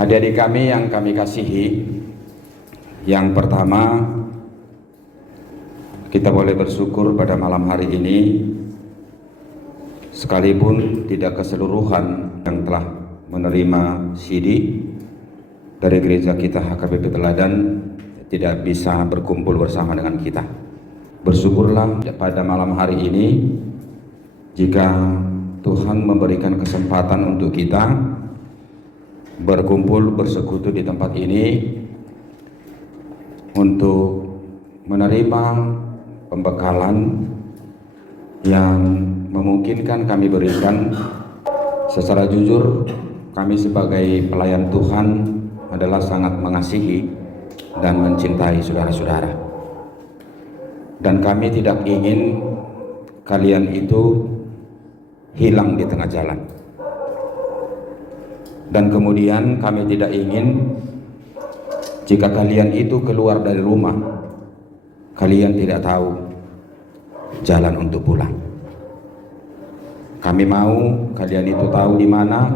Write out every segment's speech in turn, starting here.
Adik-adik kami yang kami kasihi, yang pertama kita boleh bersyukur pada malam hari ini, sekalipun tidak keseluruhan yang telah menerima CD dari gereja kita HKBP Teladan tidak bisa berkumpul bersama dengan kita. Bersyukurlah pada malam hari ini jika Tuhan memberikan kesempatan untuk kita berkumpul bersekutu di tempat ini untuk menerima pembekalan yang memungkinkan kami berikan. Secara jujur, kami sebagai pelayan Tuhan adalah sangat mengasihi dan mencintai saudara-saudara, dan kami tidak ingin kalian itu hilang di tengah jalan. Dan kemudian kami tidak ingin jika kalian itu keluar dari rumah, kalian tidak tahu jalan untuk pulang. Kami mau kalian itu tahu di mana,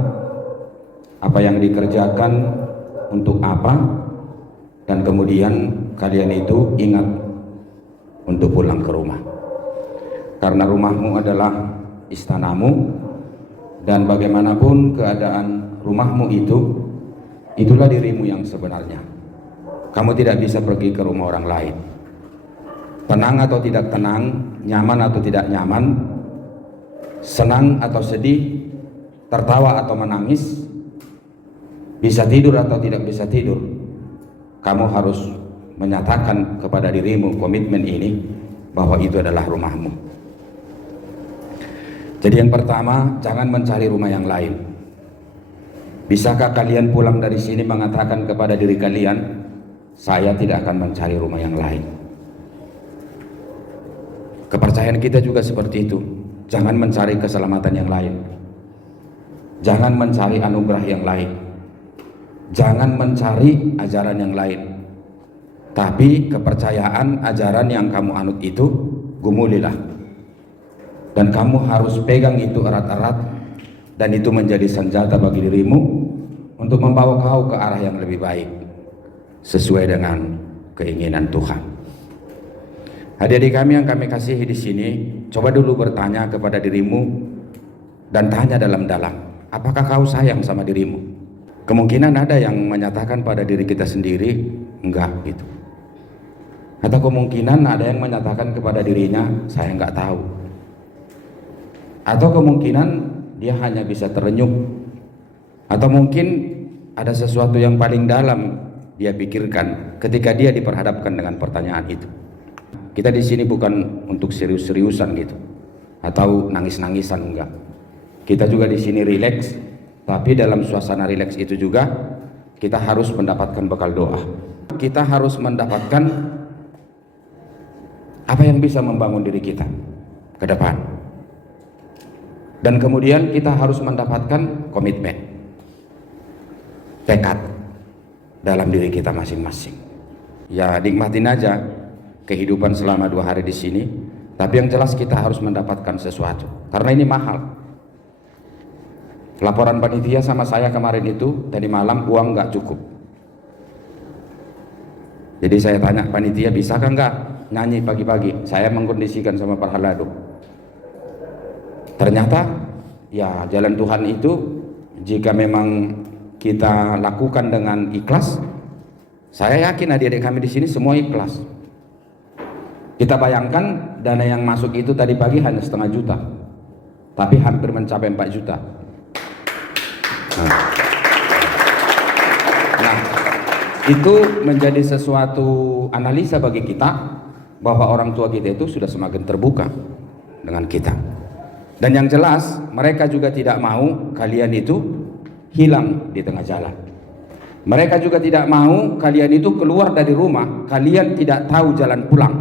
apa yang dikerjakan, untuk apa, dan kemudian kalian itu ingat untuk pulang ke rumah. Karena rumahmu adalah istanamu, dan bagaimanapun keadaan rumahmu itulah dirimu yang sebenarnya. Kamu tidak bisa pergi ke rumah orang lain. Tenang atau tidak tenang, nyaman atau tidak nyaman, senang atau sedih, tertawa atau menangis, bisa tidur atau tidak bisa tidur, kamu harus menyatakan kepada dirimu komitmen ini bahwa itu adalah rumahmu. Jadi yang pertama, jangan mencari rumah yang lain. Bisakah kalian pulang dari sini mengatakan kepada diri kalian, saya tidak akan mencari rumah yang lain? Kepercayaan kita juga seperti itu. Jangan mencari keselamatan yang lain. Jangan mencari anugerah yang lain. Jangan mencari ajaran yang lain. Tapi kepercayaan ajaran yang kamu anut itu, gumulilah. Dan kamu harus pegang itu erat-erat, dan itu menjadi senjata bagi dirimu untuk membawa kau ke arah yang lebih baik sesuai dengan keinginan Tuhan. Adik-adik kami yang kami kasihi di sini, coba dulu bertanya kepada dirimu dan tanya dalam-dalam, apakah kau sayang sama dirimu? Kemungkinan ada yang menyatakan pada diri kita sendiri enggak gitu. Atau kemungkinan ada yang menyatakan kepada dirinya, saya enggak tahu. Atau kemungkinan dia hanya bisa terenyuh, atau mungkin ada sesuatu yang paling dalam dia pikirkan ketika dia diperhadapkan dengan pertanyaan itu. Kita di sini bukan untuk serius-seriusan gitu, atau nangis-nangisan, enggak. Kita juga di sini rileks, tapi dalam suasana rileks itu juga kita harus mendapatkan bekal doa. Kita harus mendapatkan apa yang bisa membangun diri kita ke depan. Dan kemudian kita harus mendapatkan komitmen, tekad dalam diri kita masing-masing. Ya nikmatin aja kehidupan selama 2 hari di sini, tapi yang jelas kita harus mendapatkan sesuatu, karena ini mahal. Laporan panitia sama saya kemarin itu, tadi malam uang nggak cukup. Jadi saya tanya panitia, bisakah nggak nyanyi pagi-pagi? Saya mengkondisikan sama Pak Haladu. Ternyata ya jalan Tuhan itu jika memang kita lakukan dengan ikhlas, saya yakin adik-adik kami di sini semua ikhlas. Kita bayangkan dana yang masuk itu tadi pagi hanya 0,5 juta, tapi hampir mencapai 4 juta. Nah, itu menjadi sesuatu analisa bagi kita bahwa orang tua kita itu sudah semakin terbuka dengan kita. Dan yang jelas mereka juga tidak mau kalian itu hilang di tengah jalan. Mereka juga tidak mau kalian itu keluar dari rumah, kalian tidak tahu jalan pulang.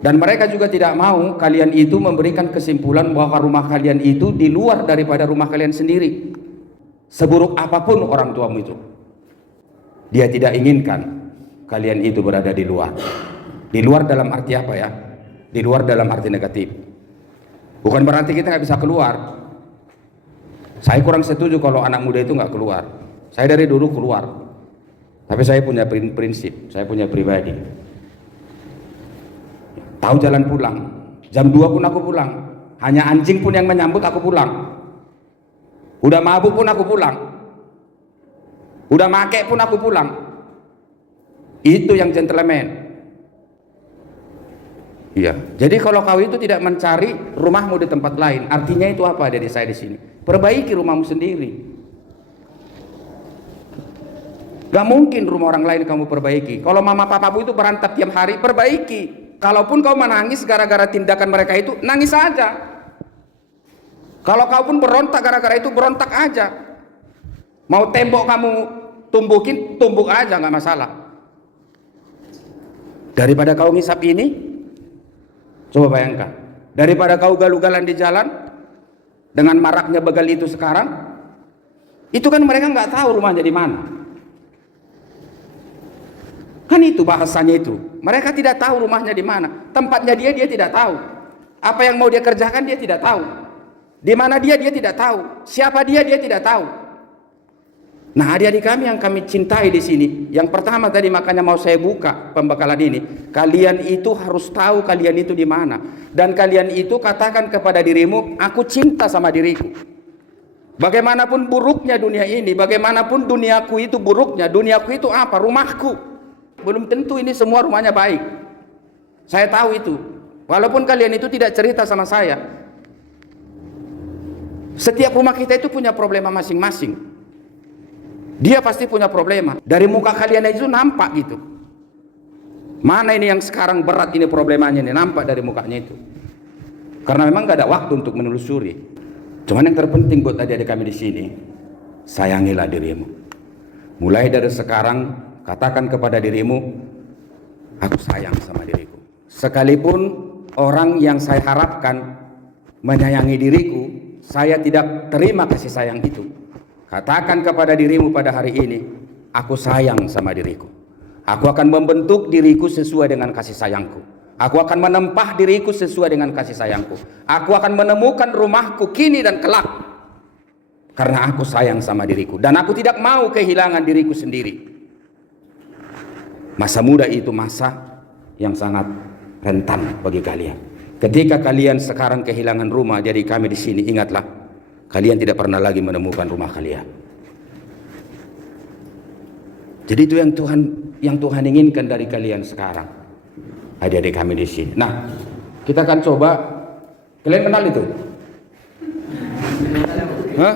Dan mereka juga tidak mau kalian itu memberikan kesimpulan bahwa rumah kalian itu di luar daripada rumah kalian sendiri. Seburuk apapun orang tuamu itu, dia tidak inginkan kalian itu berada di luar. Di luar dalam arti apa ya? Di luar dalam arti negatif. Bukan berarti kita nggak bisa keluar. Saya kurang setuju kalau anak muda itu nggak keluar. Saya dari dulu keluar, tapi saya punya prinsip, saya punya pribadi. Tahu jalan pulang, jam 2 pun aku pulang. Hanya anjing pun yang menyambut aku pulang. Udah mabuk pun aku pulang. Udah make pun aku pulang. Itu yang gentleman. Iya. Jadi kalau kau itu tidak mencari rumahmu di tempat lain, artinya itu apa dari saya di sini? Perbaiki rumahmu sendiri. Gak mungkin rumah orang lain kamu perbaiki. Kalau mama papamu itu berantak tiap hari, perbaiki. Kalaupun kau menangis gara-gara tindakan mereka itu, nangis saja. Kalau kau pun berontak gara-gara itu, berontak aja. Mau tembok kamu tumbukin, tumbuk aja, nggak masalah. Daripada kau ngisap ini, coba bayangkan. Daripada kau galu-galan di jalan dengan maraknya begal itu sekarang, itu kan mereka nggak tahu rumahnya di mana. Kan itu bahasanya itu. Mereka tidak tahu rumahnya di mana, tempatnya dia tidak tahu. Apa yang mau dia kerjakan dia tidak tahu. Di mana dia tidak tahu. Siapa dia tidak tahu. Nah, adik-adik kami yang kami cintai di sini, yang pertama tadi makanya mau saya buka pembekalan ini. Kalian itu harus tahu kalian itu di mana, dan kalian itu katakan kepada dirimu, aku cinta sama diriku. Bagaimanapun buruknya dunia ini, bagaimanapun duniaku itu buruknya, duniaku itu apa? Rumahku. Belum tentu ini semua rumahnya baik. Saya tahu itu. Walaupun kalian itu tidak cerita sama saya. Setiap rumah kita itu punya problema masing-masing. Dia pasti punya problema. Dari muka kalian itu nampak gitu. Mana ini yang sekarang berat ini problemanya ini, nampak dari mukanya itu. Karena memang gak ada waktu untuk menelusuri. Cuman yang terpenting buat adik-adik kami di sini, sayangilah dirimu. Mulai dari sekarang, katakan kepada dirimu, aku sayang sama diriku. Sekalipun orang yang saya harapkan menyayangi diriku, saya tidak terima kasih sayang itu. Katakan kepada dirimu pada hari ini, aku sayang sama diriku. Aku akan membentuk diriku sesuai dengan kasih sayangku. Aku akan menempah diriku sesuai dengan kasih sayangku. Aku akan menemukan rumahku kini dan kelak. Karena aku sayang sama diriku. Dan aku tidak mau kehilangan diriku sendiri. Masa muda itu masa yang sangat rentan bagi kalian. Ketika kalian sekarang kehilangan rumah, jadi kami di sini ingatlah, kalian tidak pernah lagi menemukan rumah kalian. Jadi itu yang Tuhan inginkan dari kalian sekarang, adik-adik kami di sini. Nah, kita akan coba. Kalian kenal itu? Hah?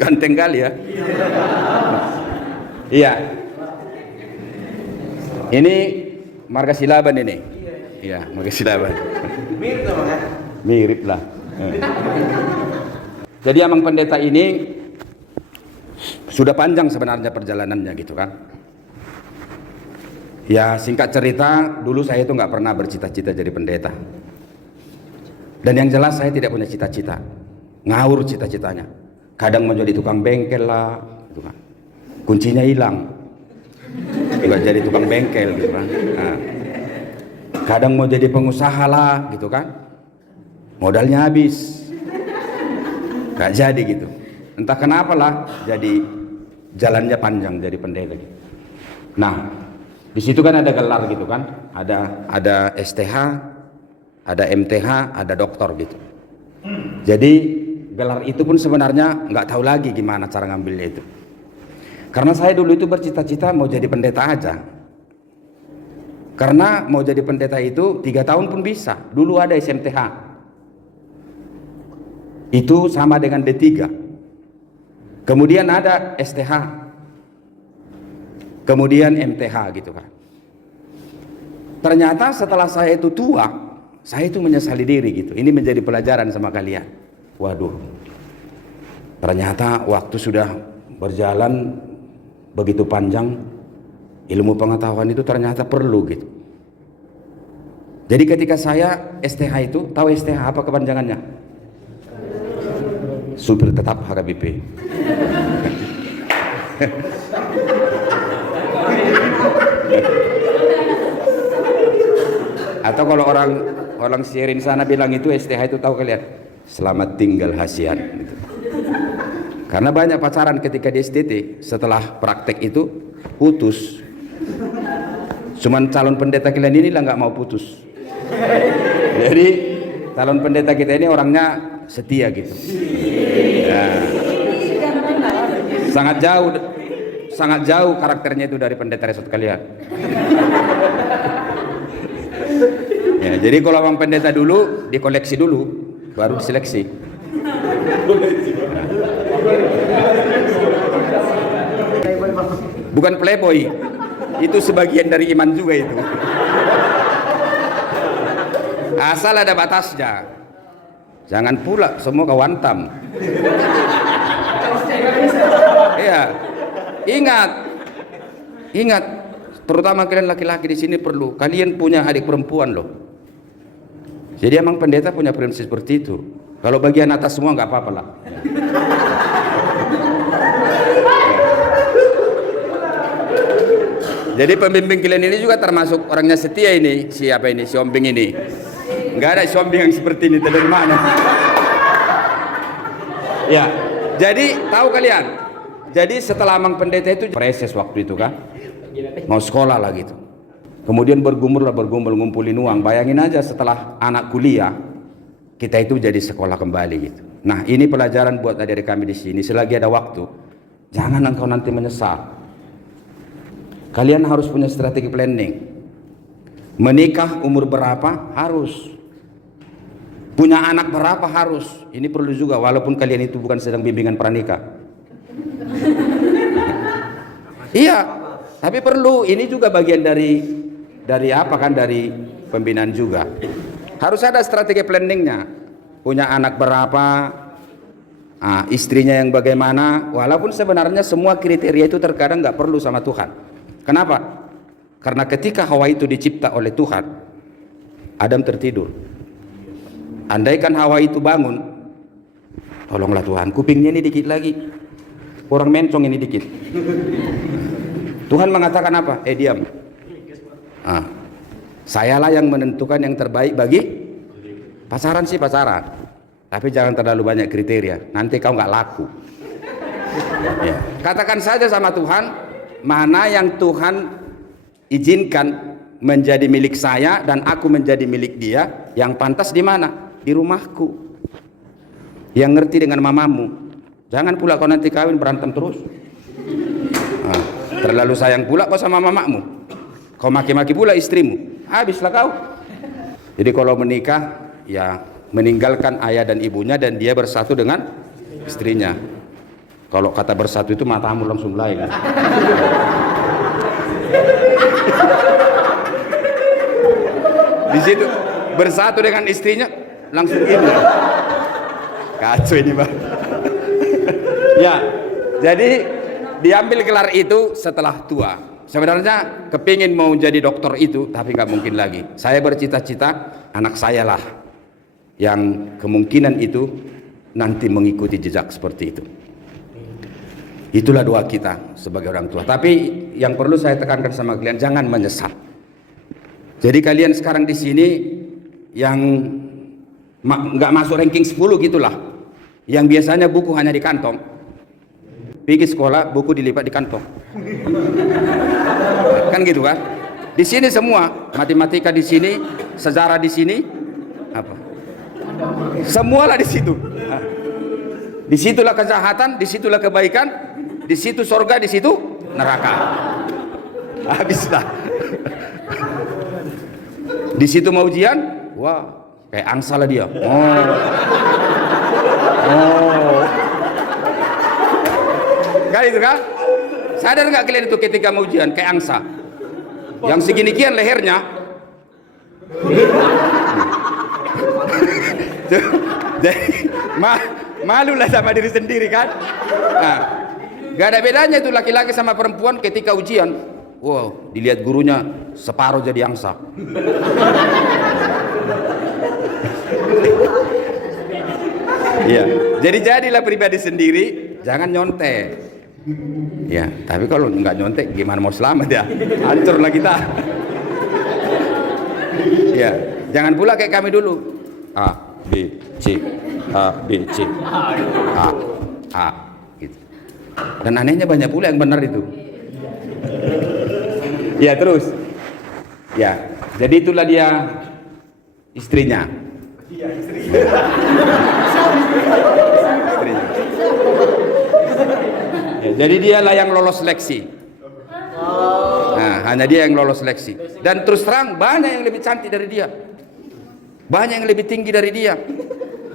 Ganteng kali ya. Iya. Ini marga Silaban ini. Iya, marga Silaban. Mirip dong ya? Mirip lah. Jadi Amang Pendeta ini sudah panjang sebenarnya perjalanannya gitu kan. Ya singkat cerita, dulu saya itu nggak pernah bercita-cita jadi pendeta. Dan yang jelas saya tidak punya cita-cita. Ngawur cita-citanya. Kadang mau jadi tukang bengkel lah, gitu kan. Kuncinya hilang. Nggak jadi tukang bengkel gitu kan. Nah. Kadang mau jadi pengusaha lah gitu kan, modalnya habis, gak jadi gitu. Entah kenapa lah, jadi jalannya panjang jadi pendeta gitu. Nah, di situ kan ada gelar gitu kan, ada STH, ada MTH, ada doktor gitu. Jadi gelar itu pun sebenarnya nggak tahu lagi gimana cara ngambilnya itu. Karena saya dulu itu bercita-cita mau jadi pendeta aja. Karena mau jadi pendeta itu 3 tahun pun bisa. Dulu ada SMTH. Itu sama dengan D3. Kemudian ada STH. Kemudian MTH gitu kan. Ternyata setelah saya itu tua, saya itu menyesali diri gitu. Ini menjadi pelajaran sama kalian. Waduh. Ternyata waktu sudah berjalan begitu panjang, ilmu pengetahuan itu ternyata perlu gitu. Jadi ketika saya STH itu, tahu STH apa kepanjangannya? Supir tetap HKBP. Atau kalau orang Sierin sana bilang itu STH itu tahu kalian? Selamat tinggal Hasian gitu. Karena banyak pacaran ketika di STT, setelah praktek itu putus. Cuman calon pendeta kalian inilah nggak mau putus. Jadi calon pendeta kita ini orangnya setia gitu. Ya. Sangat jauh karakternya itu dari pendeta resort kalian. Ya, jadi kalau abang pendeta dulu dikoleksi dulu, baru diseleksi. Bukan playboy, itu sebagian dari iman juga itu. Asal ada batasnya. Jangan pula semua kawantam. Iya. Ingat, terutama kalian laki-laki di sini perlu. Kalian punya adik perempuan loh. Jadi emang pendeta punya prinsip seperti itu. Kalau bagian atas semua nggak apa-apa lah. Jadi pembimbing kalian ini juga termasuk orangnya setia ini. Siapa ini? Si Ombing ini. Nggak ada si Ombing yang seperti ini. Dari mana? Ya. Jadi tahu kalian. Jadi setelah amang pendeta itu preses waktu itu kan. Mau sekolah lah gitu. Kemudian bergumul ngumpulin uang. Bayangin aja setelah anak kuliah, kita itu jadi sekolah kembali gitu. Nah, ini pelajaran buat adik-adik kami di sini. Selagi ada waktu, jangan engkau nanti menyesal. Kalian harus punya strategi planning. Menikah umur berapa? Harus. Punya anak berapa? Harus. Ini perlu juga, walaupun kalian itu bukan sedang bimbingan pranikah. Iya, tapi perlu. Ini juga bagian dari apa kan, dari pembinaan juga. Harus ada strategi planningnya. Punya anak berapa, istrinya yang bagaimana. Walaupun sebenarnya semua kriteria itu terkadang nggak perlu sama Tuhan. Kenapa? Karena ketika Hawa itu dicipta oleh Tuhan, Adam tertidur. Andaikan Hawa itu bangun, tolonglah Tuhan, kupingnya ini dikit lagi, orang mencong ini dikit. Tuhan mengatakan apa? Diam. Sayalah yang menentukan yang terbaik bagi pacaran sih pacaran, tapi jangan terlalu banyak kriteria, nanti kau nggak laku. Ya. Katakan saja sama Tuhan, mana yang Tuhan izinkan menjadi milik saya dan aku menjadi milik dia, yang pantas di mana? Di rumahku. Yang ngerti dengan mamamu. Jangan pula kau nanti kawin berantem terus. Terlalu sayang pula kau sama mamamu. Kau maki-maki pula istrimu. Habislah kau. Jadi kalau menikah, ya meninggalkan ayah dan ibunya dan dia bersatu dengan istrinya. Kalau kata bersatu itu matamu langsung lain. Di situ bersatu dengan istrinya langsung ini. Kacau ini, Bang. Ya, jadi diambil gelar itu setelah tua. Sebenarnya kepingin mau jadi dokter itu, tapi nggak mungkin lagi. Saya bercita-cita anak saya lah yang kemungkinan itu nanti mengikuti jejak seperti itu. Itulah doa kita sebagai orang tua. Tapi yang perlu saya tekankan sama kalian, jangan menyesal. Jadi kalian sekarang di sini yang nggak masuk ranking 10 gitulah, yang biasanya buku hanya di kantong, pergi sekolah buku dilipat di kantong, kan gitu kan? Di sini semua matematika di sini, sejarah di sini, apa? Semualah di situ. Disitulah kejahatan, disitulah kebaikan. Di situ sorga, di situ neraka. Habislah. Di situ mau ujian, wah, kayak angsa lah dia. Kan itu kan? Sadar nggak kalian itu ketika mau ujian kayak angsa? Yang segini-kian lehernya. Jadi malulah sama diri sendiri kan? Nah, gak ada bedanya itu laki-laki sama perempuan ketika ujian. Wow, dilihat gurunya separuh jadi angsa. Iya, jadi jadilah pribadi sendiri, jangan nyontek. Ya, tapi kalau nggak nyontek gimana mau selamat ya? Hancurlah kita. Ya, jangan pula kayak kami dulu. A, B, C, A, B, C, A, A. Gitu. Dan anehnya banyak pula yang benar itu. Ya terus. Ya, jadi itulah dia istrinya. Istrinya. Ya, jadi dialah yang lolos seleksi. Nah, hanya dia yang lolos seleksi. Dan terus terang banyak yang lebih cantik dari dia. Banyak yang lebih tinggi dari dia.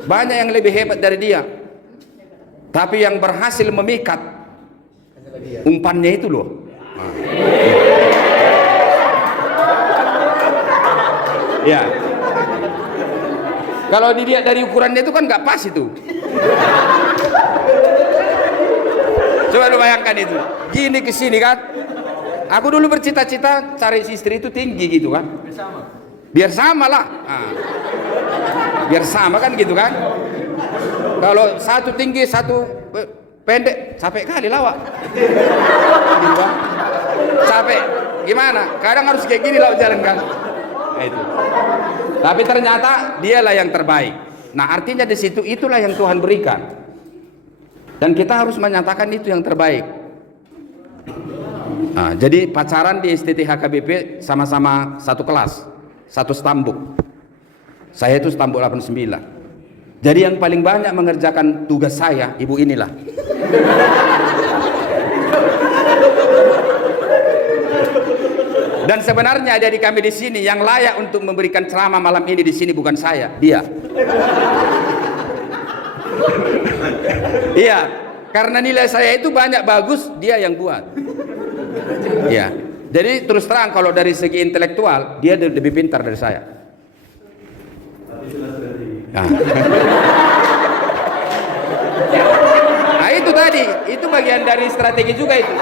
Banyak yang lebih hebat dari dia. Tapi yang berhasil memikat umpannya itu loh. Ya. Kalau dilihat dari ukurannya itu kan nggak pas itu. Coba lu bayangkan itu. Gini ke sini kan. Aku dulu bercita-cita cari istri itu tinggi gitu kan. Biar sama lah. Nah. Biar sama kan gitu kan. Kalau satu tinggi satu pendek capek kali lawak. Gitu kan. Capek. Gimana? Kadang harus kayak gini lawak jalan kan. Nah, itu. Tapi ternyata dialah yang terbaik. Nah, artinya di situ itulah yang Tuhan berikan. Dan kita harus menyatakan itu yang terbaik. Nah, jadi pacaran di STT HKBP sama-sama satu kelas, satu stambuk. Saya itu stambuk 89. Jadi yang paling banyak mengerjakan tugas saya, ibu inilah. Dan sebenarnya ada di kami di sini yang layak untuk memberikan ceramah malam ini di sini bukan saya, dia. Iya, karena nilai saya itu banyak bagus, dia yang buat. Ya, jadi terus terang kalau dari segi intelektual dia lebih pintar dari saya. Nah itu tadi, itu bagian dari strategi juga itu.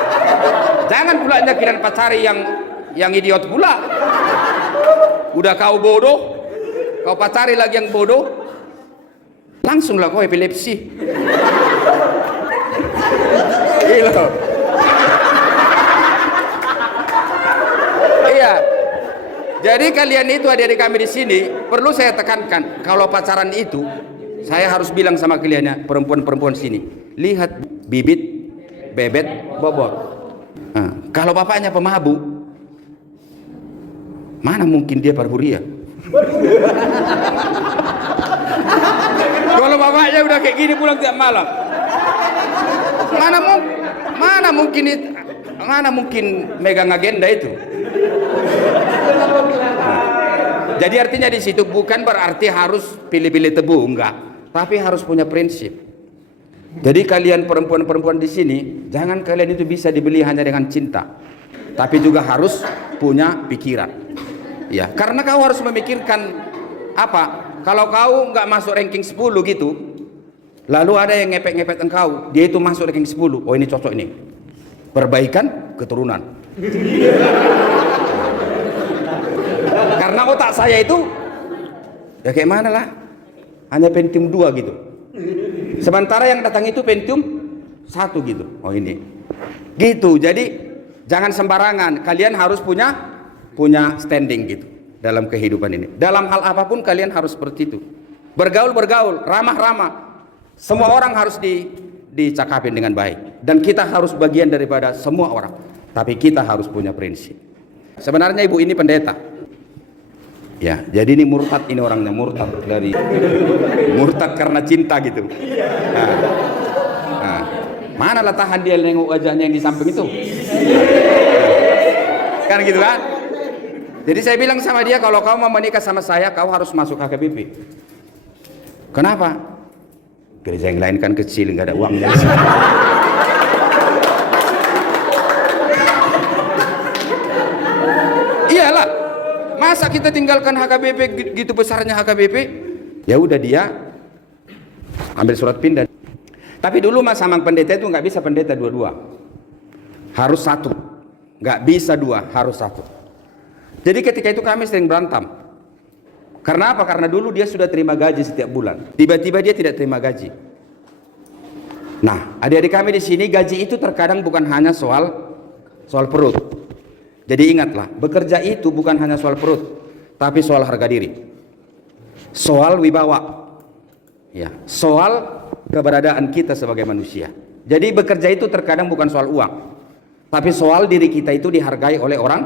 Jangan pula nyakiran pacari yang idiot pula. Udah kau bodoh, kau pacari lagi yang bodoh, langsunglah kau epilepsi. Iya. Iya. Jadi kalian itu adik-adik kami di sini perlu saya tekankan, kalau pacaran itu saya harus bilang sama kaliannya, perempuan-perempuan sini, lihat bibit, bebet, bobot. Nah, kalau bapaknya pemabuk, mana mungkin dia parhuria? Kalau bapaknya udah kayak gini pulang tiap malam, mana mungkin megang agenda itu? Jadi artinya di situ bukan berarti harus pilih-pilih tebu, enggak, tapi harus punya prinsip. Jadi kalian perempuan-perempuan di sini, jangan kalian itu bisa dibeli hanya dengan cinta, tapi juga harus punya pikiran. Ya, karena kau harus memikirkan apa? Kalau kau nggak masuk ranking 10 gitu, lalu ada yang ngepet-ngepet engkau, dia itu masuk ranking 10, oh ini cocok ini, perbaikan keturunan. Karena otak saya itu ya kayak mana lah, hanya Pentium 2 gitu, sementara yang datang itu Pentium 1 gitu. Oh ini gitu. Jadi jangan sembarangan, kalian harus punya standing gitu dalam kehidupan ini. Dalam hal apapun kalian harus seperti itu. Bergaul, ramah-ramah. Semua orang harus dicakapin dengan baik. Dan kita harus bagian daripada semua orang. Tapi kita harus punya prinsip. Sebenarnya ibu ini pendeta. Ya, jadi ini murtad, ini orangnya murtad murtad karena cinta gitu. Mana lah tahan dia nengok wajahnya yang di samping itu. Kan gitu kan? Jadi saya bilang sama dia, kalau kau mau menikah sama saya, kau harus masuk HKBP. Kenapa? Gereja yang lain kan kecil, nggak ada uangnya. Iyalah, masa kita tinggalkan HKBP gitu besarnya HKBP? Ya udah dia ambil surat pindah. Tapi dulu mas sama pendeta itu nggak bisa pendeta dua-dua, harus satu. Nggak bisa dua, harus satu. Jadi ketika itu kami sering berantem. Karena apa? Karena dulu dia sudah terima gaji setiap bulan. Tiba-tiba dia tidak terima gaji. Nah, adik-adik kami di sini gaji itu terkadang bukan hanya soal perut. Jadi ingatlah, bekerja itu bukan hanya soal perut, tapi soal harga diri. Soal wibawa. Ya, soal keberadaan kita sebagai manusia. Jadi bekerja itu terkadang bukan soal uang, tapi soal diri kita itu dihargai oleh orang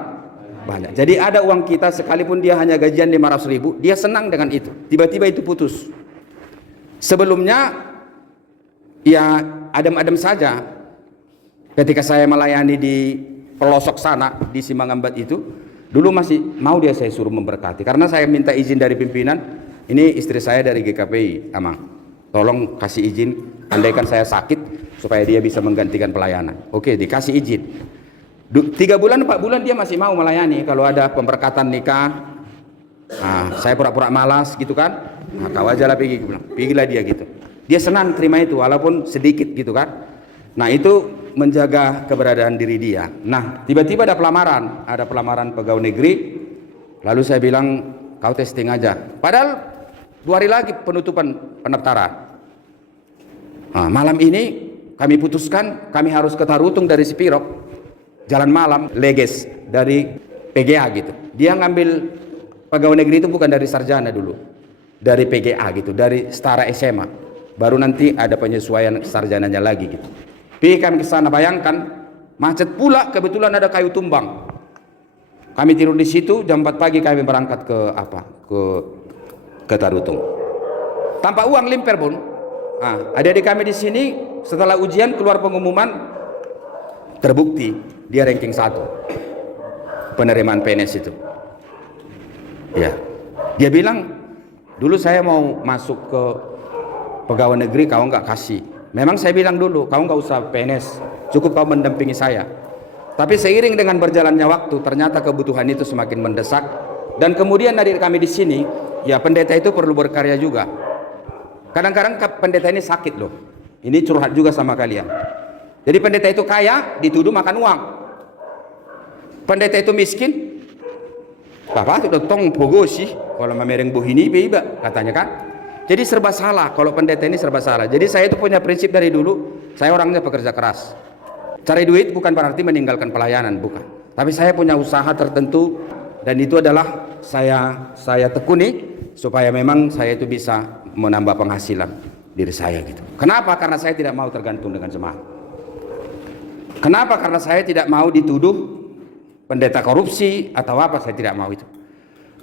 banyak. Jadi ada uang kita sekalipun dia hanya gajian 500.000, dia senang dengan itu. Tiba-tiba itu putus. Sebelumnya ya adem-adem saja. Ketika saya melayani di pelosok sana di Simangambat itu, dulu masih mau dia saya suruh memberkati. Karena saya minta izin dari pimpinan, ini istri saya dari GKPI, Amang. Tolong kasih izin, andaikan saya sakit supaya dia bisa menggantikan pelayanan. Oke, dikasih izin. 3 bulan 4 bulan dia masih mau melayani. Kalau ada pemberkatan nikah, saya pura-pura malas gitu kan. Nah, kau aja lah pergi, pergilah dia gitu. Dia senang terima itu walaupun sedikit gitu kan. Nah, itu menjaga keberadaan diri dia. Nah, tiba-tiba ada pelamaran pegawai negeri. Lalu saya bilang, kau testing aja. Padahal 2 hari lagi penutupan pendaftaran. Nah, malam ini kami putuskan kami harus ke Tarutung dari Sepirok, jalan malam, leges dari PGA gitu. Dia ngambil pegawai negeri itu bukan dari sarjana dulu, dari PGA gitu, dari setara SMA. Baru nanti ada penyesuaian sarjananya lagi gitu. Pergi kami ke sana, bayangkan macet pula, kebetulan ada kayu tumbang. Kami tidur di situ, jam 4 pagi kami berangkat ke Tarutung. Tanpa uang limper pun. Adik-adik kami di sini setelah ujian keluar pengumuman terbukti dia ranking 1 penerimaan PNS itu. Ya, dia bilang dulu saya mau masuk ke pegawai negeri, kau nggak kasih. Memang saya bilang dulu, kau nggak usah PNS, cukup kau mendampingi saya. Tapi seiring dengan berjalannya waktu, ternyata kebutuhan itu semakin mendesak. Dan kemudian adik kami di sini, ya pendeta itu perlu berkarya juga. Kadang-kadang pendeta ini sakit loh. Ini curhat juga sama kalian. Jadi pendeta itu kaya, dituduh makan uang. Pendeta itu miskin, bapak itu tong pogo sih, kalau memereng buhini beba katanya kan. Jadi serba salah, kalau pendeta ini serba salah. Jadi saya itu punya prinsip dari dulu, saya orangnya pekerja keras. Cari duit bukan berarti meninggalkan pelayanan, bukan. Tapi saya punya usaha tertentu dan itu adalah saya tekuni supaya memang saya itu bisa menambah penghasilan diri saya gitu. Kenapa? Karena saya tidak mau tergantung dengan jemaat. Kenapa? Karena saya tidak mau dituduh pendeta korupsi atau apa, saya tidak mau itu.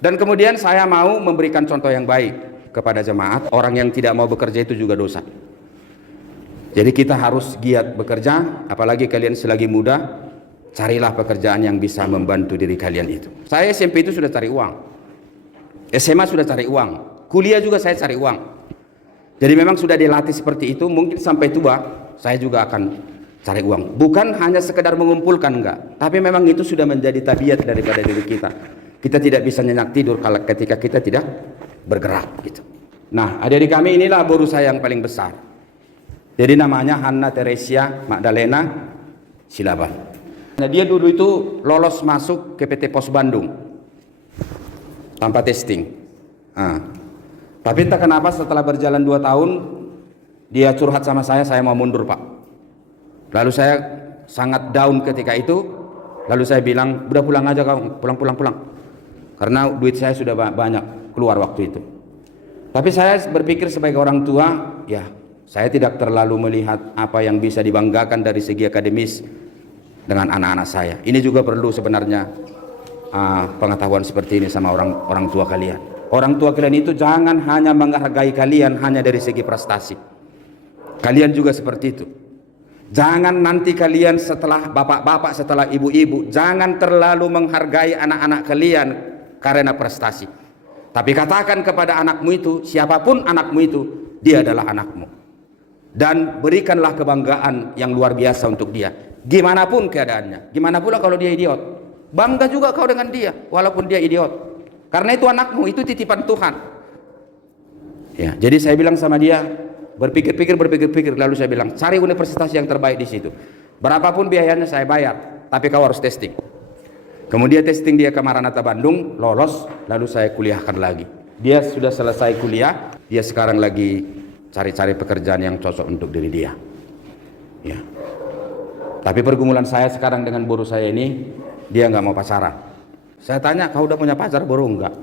Dan kemudian saya mau memberikan contoh yang baik kepada jemaat. Orang yang tidak mau bekerja itu juga dosa. Jadi kita harus giat bekerja, apalagi kalian selagi muda, carilah pekerjaan yang bisa membantu diri kalian itu. Saya SMP itu sudah cari uang, SMA sudah cari uang, kuliah juga saya cari uang. Jadi memang sudah dilatih seperti itu. Mungkin sampai tua saya juga akan cari uang. Bukan hanya sekedar mengumpulkan, enggak, tapi memang itu sudah menjadi tabiat daripada diri kita. Kita tidak bisa nyenyak tidur kalau ketika kita tidak bergerak gitu. Nah, adik-adik kami inilah guru saya yang paling besar. Jadi namanya Hanna Teresia Magdalena Silaban. Nah, dia dulu itu lolos masuk ke PT Pos Bandung tanpa testing. Tapi entah kenapa setelah berjalan 2 tahun dia curhat sama saya mau mundur Pak. Lalu saya sangat down ketika itu. Lalu saya bilang, udah pulang aja kau, pulang. Karena duit saya sudah banyak keluar waktu itu. Tapi saya berpikir sebagai orang tua, ya saya tidak terlalu melihat apa yang bisa dibanggakan dari segi akademis dengan anak-anak saya. Ini juga perlu sebenarnya pengetahuan seperti ini sama orang tua kalian. Orang tua kalian itu jangan hanya menghargai kalian hanya dari segi prestasi. Kalian juga seperti itu. Jangan nanti kalian setelah bapak-bapak, setelah ibu-ibu, jangan terlalu menghargai anak-anak kalian karena prestasi. Tapi katakan kepada anakmu itu, siapapun anakmu itu, dia adalah anakmu. Dan berikanlah kebanggaan yang luar biasa untuk dia. Gimana pun keadaannya, gimana pula kalau dia idiot, bangga juga kau dengan dia, walaupun dia idiot. Karena itu anakmu, itu titipan Tuhan. Ya, jadi saya bilang sama dia, berpikir-pikir, lalu saya bilang, cari universitas yang terbaik di situ. Berapapun biayanya saya bayar, tapi kau harus testing. Kemudian testing dia ke Maranatha Bandung, lolos, lalu saya kuliahkan lagi. Dia sudah selesai kuliah, dia sekarang lagi cari-cari pekerjaan yang cocok untuk diri dia. Ya. Tapi pergumulan saya sekarang dengan guru saya ini, dia nggak mau pacaran. Saya tanya, kau udah punya pacar? Baru enggak.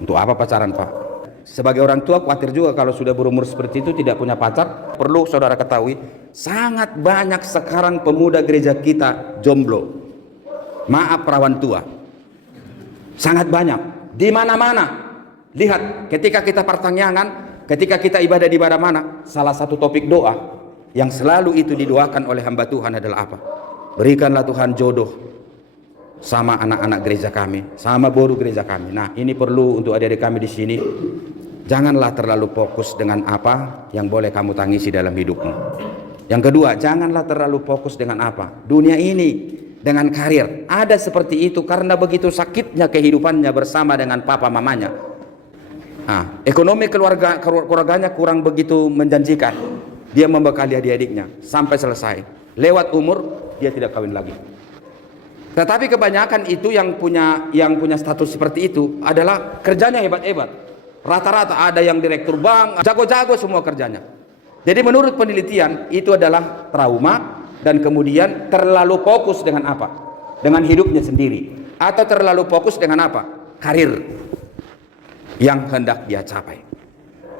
Untuk apa pacaran Pak? Sebagai orang tua khawatir juga kalau sudah berumur seperti itu tidak punya pacar. Perlu saudara ketahui, sangat banyak sekarang pemuda gereja kita jomblo. Maaf, perawan tua. Sangat banyak. Di mana-mana. Lihat, ketika kita pertanyaan, ketika kita ibadah di mana-mana, salah satu topik doa yang selalu itu didoakan oleh hamba Tuhan adalah apa? Berikanlah Tuhan jodoh sama anak-anak gereja kami, sama boru gereja kami. Nah, ini perlu untuk adik-adik kami di sini. Janganlah terlalu fokus dengan apa yang boleh kamu tangisi dalam hidupmu. Yang kedua, janganlah terlalu fokus dengan apa? Dunia ini, dengan karir. Ada seperti itu karena begitu sakitnya kehidupannya bersama dengan papa mamanya. Nah, ekonomi keluarganya kurang begitu menjanjikan. Dia membekali adik-adiknya sampai selesai. Lewat umur, dia tidak kawin lagi. Tetapi kebanyakan itu yang punya status seperti itu adalah kerjanya hebat-hebat. Rata-rata ada yang direktur bank, jago-jago semua kerjanya. Jadi menurut penelitian itu adalah trauma dan kemudian terlalu fokus dengan apa? Dengan hidupnya sendiri. Atau terlalu fokus dengan apa? Karir yang hendak dia capai.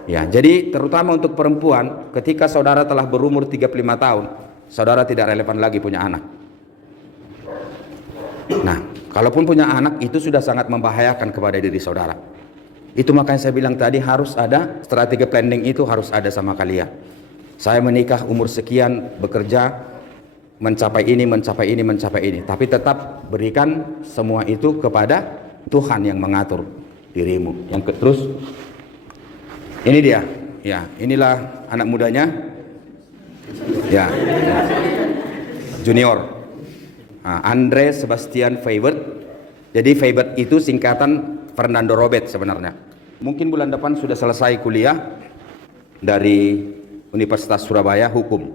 Ya, jadi terutama untuk perempuan, ketika saudara telah berumur 35 tahun, saudara tidak relevan lagi punya anak. Nah, kalaupun punya anak itu sudah sangat membahayakan kepada diri saudara. Itu makanya saya bilang tadi harus ada strategi planning, itu harus ada sama kalian. Saya menikah umur sekian, bekerja, mencapai ini, mencapai ini, mencapai ini. Tapi tetap berikan semua itu kepada Tuhan yang mengatur dirimu. Yang terus, ini dia. Ya, inilah anak mudanya. Ya, junior. Andre Sebastian Faibert. Jadi Faibert itu singkatan Fernando Robert sebenarnya. Mungkin bulan depan sudah selesai kuliah dari Universitas Surabaya hukum.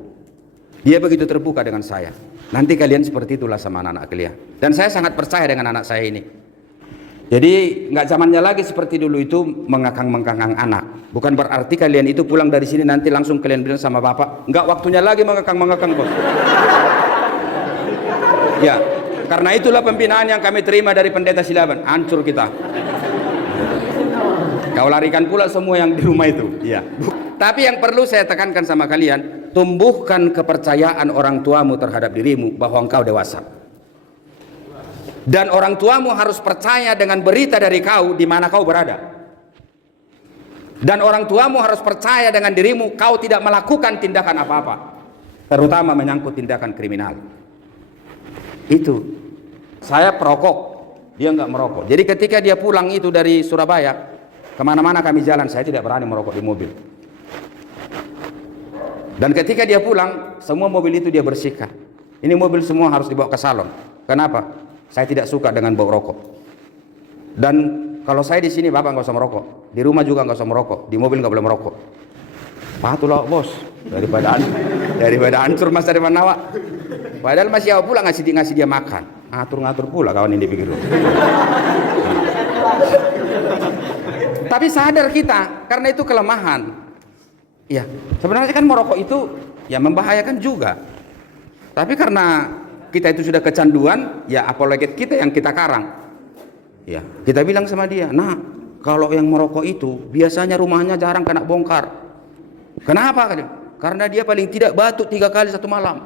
Dia begitu terbuka dengan saya. Nanti kalian seperti itulah sama anak-anak kalian. Dan saya sangat percaya dengan anak saya ini. Jadi nggak zamannya lagi seperti dulu itu mengakang-mengkang anak. Bukan berarti kalian itu pulang dari sini nanti langsung kalian bilang sama bapak, nggak waktunya lagi mengakang-mengakang bos. Ya, karena itulah pembinaan yang kami terima dari pendeta Silaban. Hancur kita. Kau larikan pula semua yang di rumah itu. Ya. Tapi yang perlu saya tekankan sama kalian, tumbuhkan kepercayaan orang tuamu terhadap dirimu bahwa engkau dewasa. Dan orang tuamu harus percaya dengan berita dari kau di mana kau berada. Dan orang tuamu harus percaya dengan dirimu kau tidak melakukan tindakan apa-apa, terutama menyangkut tindakan kriminal. Itu. Saya perokok, dia nggak merokok. Jadi ketika dia pulang itu dari Surabaya, kemana-mana kami jalan, saya tidak berani merokok di mobil. Dan ketika dia pulang, semua mobil itu dia bersihkan. Ini mobil semua harus dibawa ke salon. Kenapa? Saya tidak suka dengan bau rokok. Dan kalau saya di sini, bapak nggak usah merokok. Di rumah juga nggak usah merokok. Di mobil nggak boleh merokok. Patulah bos, daripada hancur masa depan awak. Padahal masih awak pula ngasih dia makan. Ngatur-ngatur pula kawan ini pikir. Tapi sadar kita, karena itu kelemahan. Ya, sebenarnya kan merokok itu ya membahayakan juga. Tapi karena kita itu sudah kecanduan, ya apologet kita yang kita karang. Ya, kita bilang sama dia, nah kalau yang merokok itu biasanya rumahnya jarang kena bongkar. Kenapa? Karena dia paling tidak batuk 3 kali satu malam.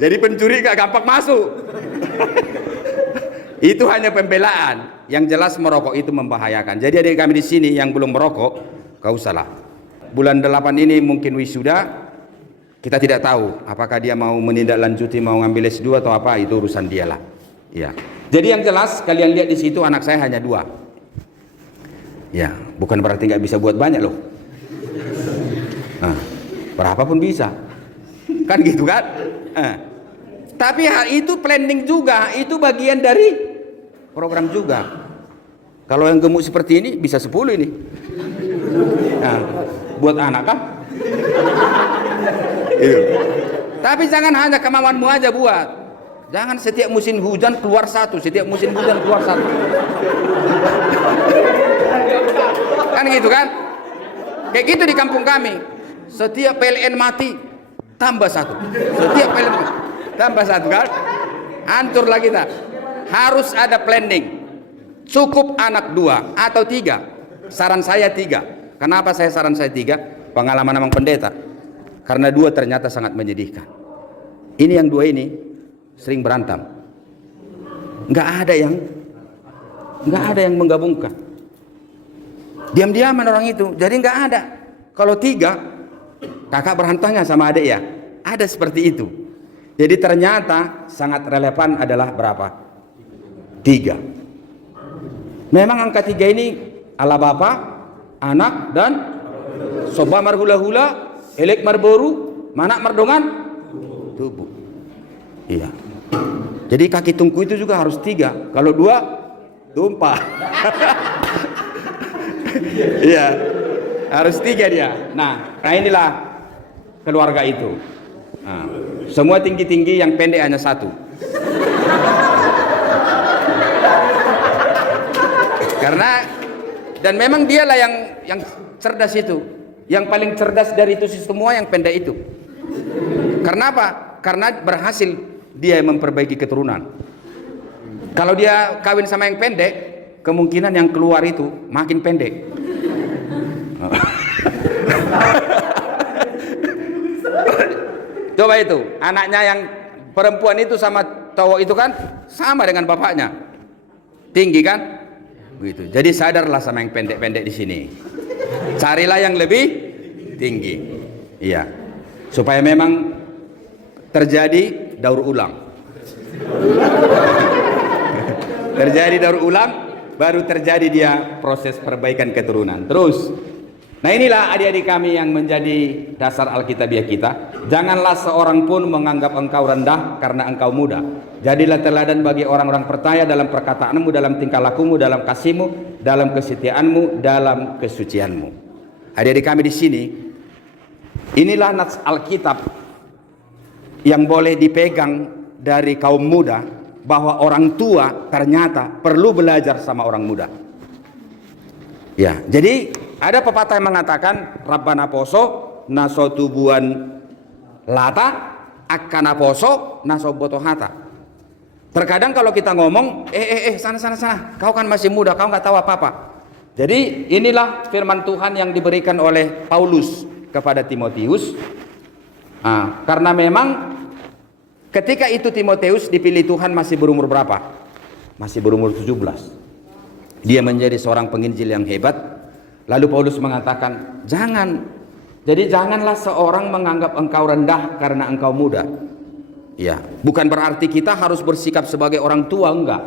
Jadi pencuri gak gampang masuk. Itu hanya pembelaan. Yang jelas merokok itu membahayakan. Jadi adik kami di sini yang belum merokok, gak usahlah. Bulan 8 ini mungkin wisuda. Kita tidak tahu apakah dia mau menindaklanjuti, mau ngambil S2 atau apa, itu urusan dia lah. Ya. Jadi yang jelas kalian lihat di situ anak saya hanya 2. Ya, bukan berarti nggak bisa buat banyak loh. Nah, berapapun bisa. Kan gitu kan? Tapi hal itu planning juga, itu bagian dari program juga. Kalau yang gemuk seperti ini bisa 10 ini. Nah, buat anak kan? Tapi jangan hanya kemauanmu aja buat. Jangan setiap musim hujan keluar 1, setiap musim hujan keluar 1. Kan gitu kan? Kayak gitu di kampung kami. Setiap PLN mati tambah 1. Setiap PLN mati, tambah 1 kan? Hancurlah kita. Harus ada planning. Cukup anak 2 atau 3. Saran saya 3. Kenapa saran saya 3? Pengalaman Amang Pendeta. Karena 2 ternyata sangat menyedihkan. Ini yang 2 ini sering berantem. Nggak ada yang menggabungkan. Diam-diaman orang itu. Jadi nggak ada. Kalau 3, kakak berantemnya sama adik ya. Ada seperti itu. Jadi ternyata sangat relevan adalah berapa? 3. Memang angka 3 ini ala Bapa, Anak, dan soba marhula-hula, elek marboru, manak mardongan, tubuh. Iya. Jadi kaki tungku itu juga harus 3. Kalau 2, tumpah. Iya. Harus 3 dia. Nah inilah keluarga itu. Nah, semua tinggi-tinggi, yang pendek hanya 1. Karena dan memang dialah yang cerdas itu. Yang paling cerdas dari itu semua yang pendek itu. Karena apa? Karena berhasil dia memperbaiki keturunan. Kalau dia kawin sama yang pendek, kemungkinan yang keluar itu makin pendek. Coba itu, anaknya yang perempuan itu sama cowok itu kan sama dengan bapaknya. Tinggi kan? Begitu. Jadi sadarlah sama yang pendek-pendek di sini. Carilah yang lebih tinggi. Iya. Supaya memang terjadi daur ulang. Terjadi daur ulang, baru terjadi dia proses perbaikan keturunan. Terus, nah inilah adik-adik kami yang menjadi dasar Alkitabiah kita. Janganlah seorang pun menganggap engkau rendah karena engkau muda. Jadilah teladan bagi orang-orang percaya dalam perkataanmu, dalam tingkah lakumu, dalam kasihmu, dalam kesetiaanmu, dalam kesucianmu. Adik-adik kami di sini, inilah nats Alkitab yang boleh dipegang dari kaum muda, bahwa orang tua ternyata perlu belajar sama orang muda. Ya, jadi ada pepatah yang mengatakan Rabbana poso nasotubuan lata akana poso nasoboto hata. Terkadang kalau kita ngomong sana, kau kan masih muda, kau nggak tahu apa-apa. Jadi inilah firman Tuhan yang diberikan oleh Paulus kepada Timotius. Karena memang ketika itu Timotius dipilih Tuhan masih berumur berapa? Masih berumur 17. Dia menjadi seorang penginjil yang hebat. Lalu Paulus mengatakan, janganlah seorang menganggap engkau rendah karena engkau muda. Ya, bukan berarti kita harus bersikap sebagai orang tua, enggak.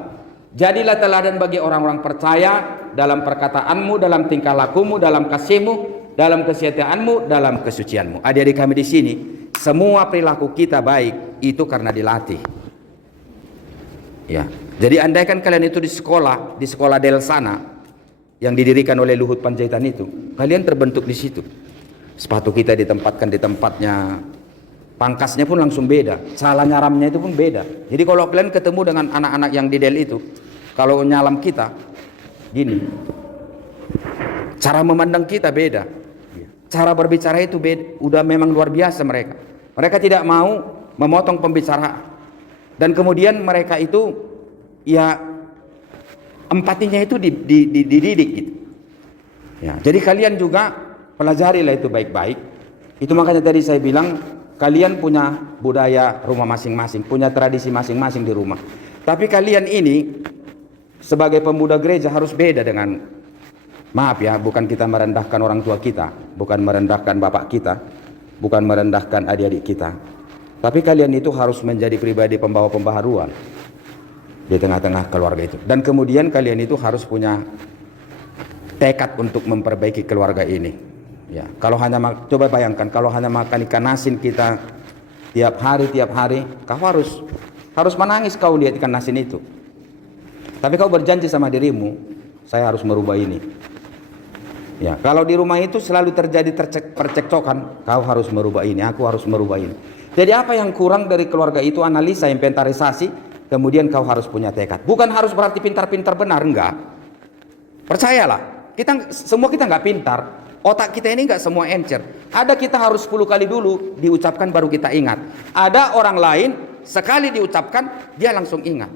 Jadilah teladan bagi orang-orang percaya dalam perkataanmu, dalam tingkah lakumu, dalam kasihmu, dalam kesetiaanmu, dalam kesucianmu. Adik-adik kami di sini, semua perilaku kita baik itu karena dilatih. Ya, jadi andaikan kalian itu di sekolah Del sana yang didirikan oleh Luhut Panjaitan itu, kalian terbentuk di situ. Sepatu kita ditempatkan di tempatnya. Pangkasnya pun langsung beda, cara nyaramnya itu pun beda. Jadi kalau kalian ketemu dengan anak-anak yang di Del itu, kalau nyalam kita gini, cara memandang kita beda, cara berbicara itu beda. Udah memang luar biasa mereka tidak mau memotong pembicaraan, dan kemudian mereka itu ya empatinya itu dididik gitu ya. Jadi kalian juga pelajarilah itu baik-baik. Itu makanya tadi saya bilang, kalian punya budaya rumah masing-masing, punya tradisi masing-masing di rumah. Tapi kalian ini sebagai pemuda gereja harus beda dengan, maaf ya, bukan kita merendahkan orang tua kita, bukan merendahkan bapak kita, bukan merendahkan adik-adik kita. Tapi kalian itu harus menjadi pribadi pembawa pembaharuan di tengah-tengah keluarga itu. Dan kemudian kalian itu harus punya tekad untuk memperbaiki keluarga ini. Ya, kalau hanya coba bayangkan kalau hanya makan ikan asin kita tiap hari, kau harus menangis kau lihat ikan asin itu. Tapi kau berjanji sama dirimu, saya harus merubah ini. Ya, kalau di rumah itu selalu terjadi percekcokan, kau harus merubah ini, aku harus merubah ini. Jadi apa yang kurang dari keluarga itu, analisa, inventarisasi, kemudian kau harus punya tekad. Bukan harus berarti pintar-pintar benar, enggak. Percayalah, semua kita enggak pintar. Otak kita ini enggak semua encer. Ada kita harus 10 kali dulu diucapkan baru kita ingat. Ada orang lain sekali diucapkan dia langsung ingat.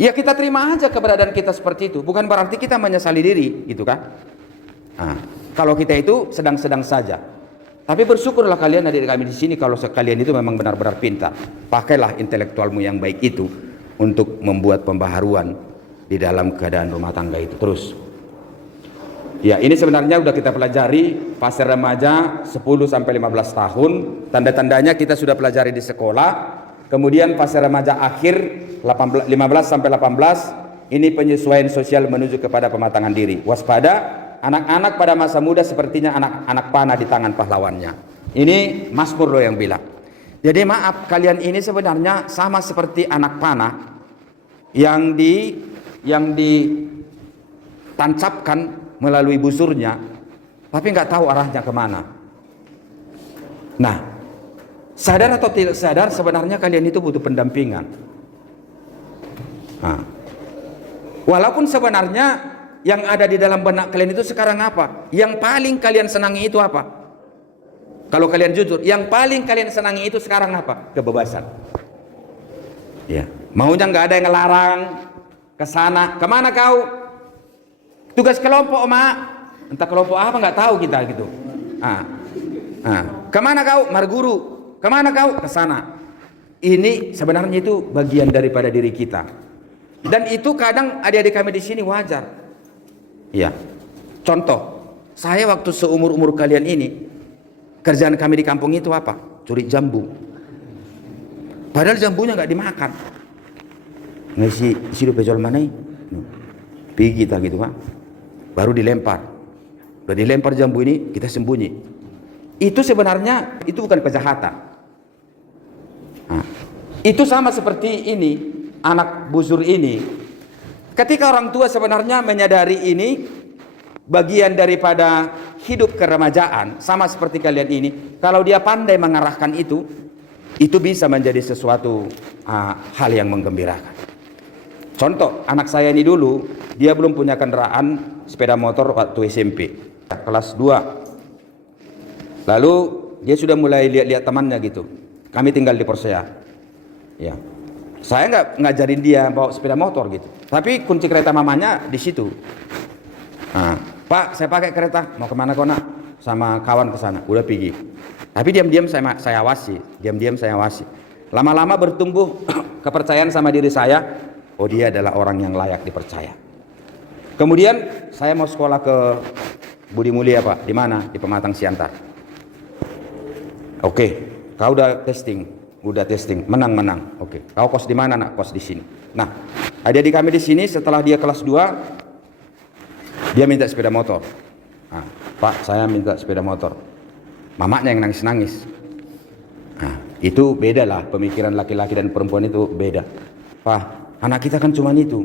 Ya kita terima aja keberadaan kita seperti itu. Bukan berarti kita menyesali diri, gitu kan? Nah, kalau kita itu sedang-sedang saja. Tapi bersyukurlah kalian hadir kami di sini kalau kalian itu memang benar-benar pintar. Pakailah intelektualmu yang baik itu untuk membuat pembaharuan di dalam keadaan rumah tangga itu. Terus. Ya, ini sebenarnya sudah kita pelajari fase remaja 10 sampai 15 tahun. Tanda-tandanya kita sudah pelajari di sekolah. Kemudian fase remaja akhir 15 sampai 18 ini penyesuaian sosial menuju kepada pematangan diri. Waspada, anak-anak pada masa muda sepertinya anak-anak panah di tangan pahlawannya. Ini Mazmur loh yang bilang. Jadi maaf, kalian ini sebenarnya sama seperti anak panah yang ditancapkan melalui busurnya, tapi nggak tahu arahnya kemana. Nah, sadar atau tidak sadar sebenarnya kalian itu butuh pendampingan. Nah, walaupun sebenarnya yang ada di dalam benak kalian itu sekarang apa? Yang paling kalian senangi itu apa? Kalau kalian jujur, yang paling kalian senangi itu sekarang apa? Kebebasan. Ya, maunya nggak ada yang ngelarang ke sana. Kemana kau? Tugas kelompok, Mak. Entah kelompok apa nggak tahu kita gitu. Kemana kau? Marguru. Kemana kau? Ke sana. Ini sebenarnya itu bagian daripada diri kita. Dan itu kadang adik-adik kami di sini wajar. Ya, contoh, saya waktu seumur-umur kalian ini, kerjaan kami di kampung itu apa? Curi jambu. Padahal jambunya nggak dimakan. Ngisi pejol mana? Pergi kita gitu Pak. Baru dilempar. Udah dilempar jambu ini, kita sembunyi. Itu sebenarnya itu bukan kejahatan. Nah, itu sama seperti ini, anak busur ini. Ketika orang tua sebenarnya menyadari ini bagian daripada hidup keremajaan, sama seperti kalian ini, kalau dia pandai mengarahkan itu bisa menjadi sesuatu hal yang menggembirakan. Contoh, anak saya ini dulu, dia belum punya kendaraan sepeda motor waktu SMP, kelas 2. Lalu dia sudah mulai lihat-lihat temannya gitu. Kami tinggal di Persea. Ya. Saya nggak ngajarin dia bawa sepeda motor gitu, tapi kunci kereta mamanya di situ. Nah, Pak, saya pakai kereta, mau kemana kau nak? Sama kawan ke sana, udah pergi. Tapi diam-diam saya awasi, Lama-lama bertumbuh kepercayaan sama diri saya. Oh, dia adalah orang yang layak dipercaya. Kemudian saya mau sekolah ke Budi Mulia Pak, di mana? Di Pematang Siantar. Oke, kau udah testing. Menang. Oke. Kau kos di mana nak? Kos di sini. Nah, adik-adik kami di sini setelah dia kelas 2, dia minta sepeda motor. Nah, Pak, saya minta sepeda motor. Mamanya yang nangis-nangis. Nah, itu beda lah, pemikiran laki-laki dan perempuan itu beda. Pak, anak kita kan cuma itu.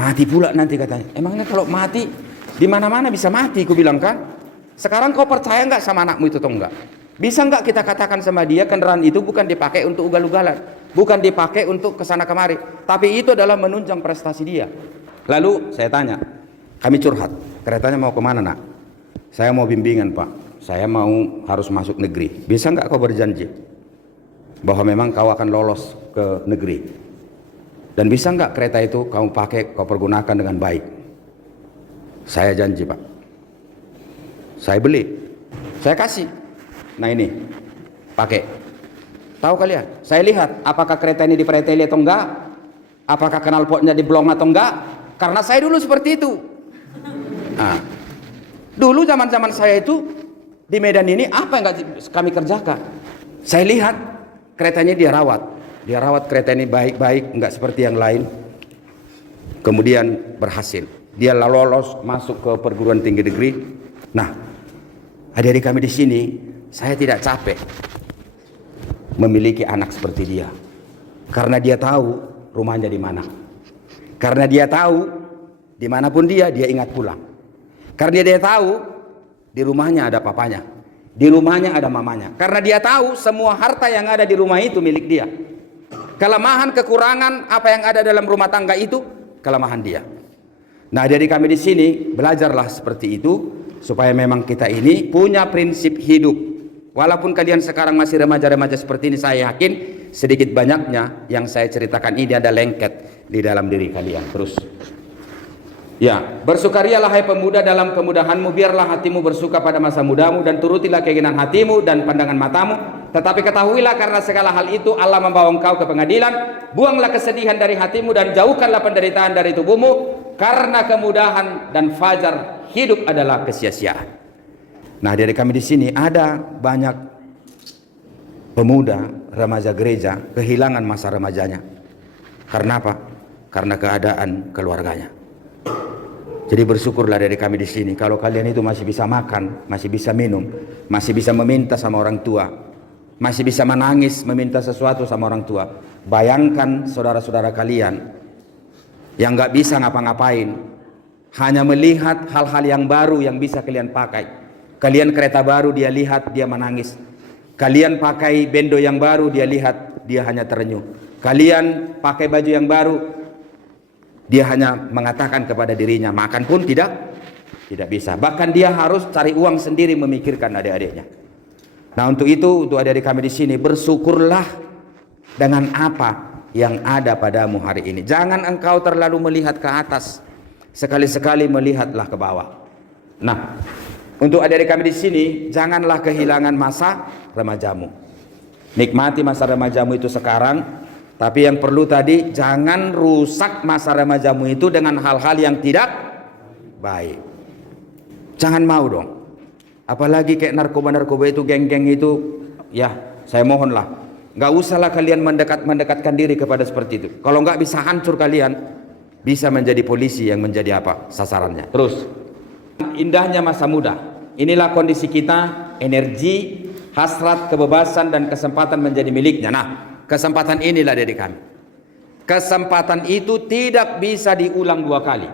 Mati pula nanti katanya. Emangnya kalau mati di mana-mana bisa mati, aku bilang kan. Sekarang kau percaya nggak sama anakmu itu atau enggak? Bisa nggak kita katakan sama dia kendaraan itu bukan dipakai untuk ugal-ugalan, bukan dipakai untuk kesana kemari, tapi itu adalah menunjang prestasi dia. Lalu saya tanya, kami curhat, keretanya mau kemana nak? Saya mau bimbingan Pak, saya mau harus masuk negeri. Bisa nggak kau berjanji bahwa memang kau akan lolos ke negeri? Dan bisa nggak kereta itu kamu pakai, kau pergunakan dengan baik? Saya janji Pak. Saya beli, saya kasih. Nah ini, pakai. Tahu kalian? Saya lihat apakah kereta ini dipreteli atau enggak, apakah knalpotnya diblong atau enggak. Karena saya dulu seperti itu. Nah, dulu zaman-zaman saya itu di Medan ini apa yang kami kerjakan? Saya lihat keretanya dia rawat kereta ini baik-baik, enggak seperti yang lain. Kemudian berhasil. Dia lolos masuk ke perguruan tinggi negeri. Nah, adik-adik kami di sini, saya tidak capek memiliki anak seperti dia. Karena dia tahu rumahnya di mana. Karena dia tahu dimanapun dia ingat pulang. Karena dia tahu di rumahnya ada papanya. Di rumahnya ada mamanya. Karena dia tahu semua harta yang ada di rumah itu milik dia. Kelemahan, kekurangan, apa yang ada dalam rumah tangga itu kelemahan dia. Nah, jadi kami di sini belajarlah seperti itu supaya memang kita ini punya prinsip hidup. Walaupun kalian sekarang masih remaja-remaja seperti ini, saya yakin sedikit banyaknya yang saya ceritakan ini ada lengket di dalam diri kalian. Terus. Ya, bersukarialah hai pemuda dalam kemudahanmu, biarlah hatimu bersuka pada masa mudamu, dan turutilah keinginan hatimu dan pandangan matamu. Tetapi ketahuilah karena segala hal itu Allah membawa engkau ke pengadilan. Buanglah kesedihan dari hatimu dan jauhkanlah penderitaan dari tubuhmu, karena kemudahan dan fajar hidup adalah kesia-siaan. Nah, dari kami di sini ada banyak pemuda remaja gereja kehilangan masa remajanya. Karena apa? Karena keadaan keluarganya. Jadi bersyukurlah dari kami di sini kalau kalian itu masih bisa makan, masih bisa minum, masih bisa meminta sama orang tua, masih bisa menangis meminta sesuatu sama orang tua. Bayangkan saudara-saudara kalian yang nggak bisa ngapa-ngapain, hanya melihat hal-hal yang baru yang bisa kalian pakai. Kalian kereta baru dia lihat, dia menangis. Kalian pakai bendo yang baru, dia lihat, dia hanya terenyuh. Kalian pakai baju yang baru, dia hanya mengatakan kepada dirinya, makan pun tidak bisa. Bahkan dia harus cari uang sendiri memikirkan adik-adiknya. Nah, untuk itu, untuk adik-adik kami di sini, bersyukurlah dengan apa yang ada padamu hari ini. Jangan engkau terlalu melihat ke atas, sekali-sekali melihatlah ke bawah. Nah, untuk adik-adik kami di sini, janganlah kehilangan masa remajamu. Nikmati masa remajamu itu sekarang. Tapi yang perlu tadi, jangan rusak masa remajamu itu dengan hal-hal yang tidak baik. Jangan mau dong. Apalagi kayak narkoba-narkoba itu, geng-geng itu, ya saya mohonlah, nggak usahlah kalian mendekatkan diri kepada seperti itu. Kalau nggak bisa hancur kalian, bisa menjadi polisi yang menjadi apa? Sasarannya. Terus, indahnya masa muda. Inilah kondisi kita, energi, hasrat, kebebasan, dan kesempatan menjadi miliknya. Nah, kesempatan inilah dari kami. Kesempatan itu tidak bisa diulang dua kali.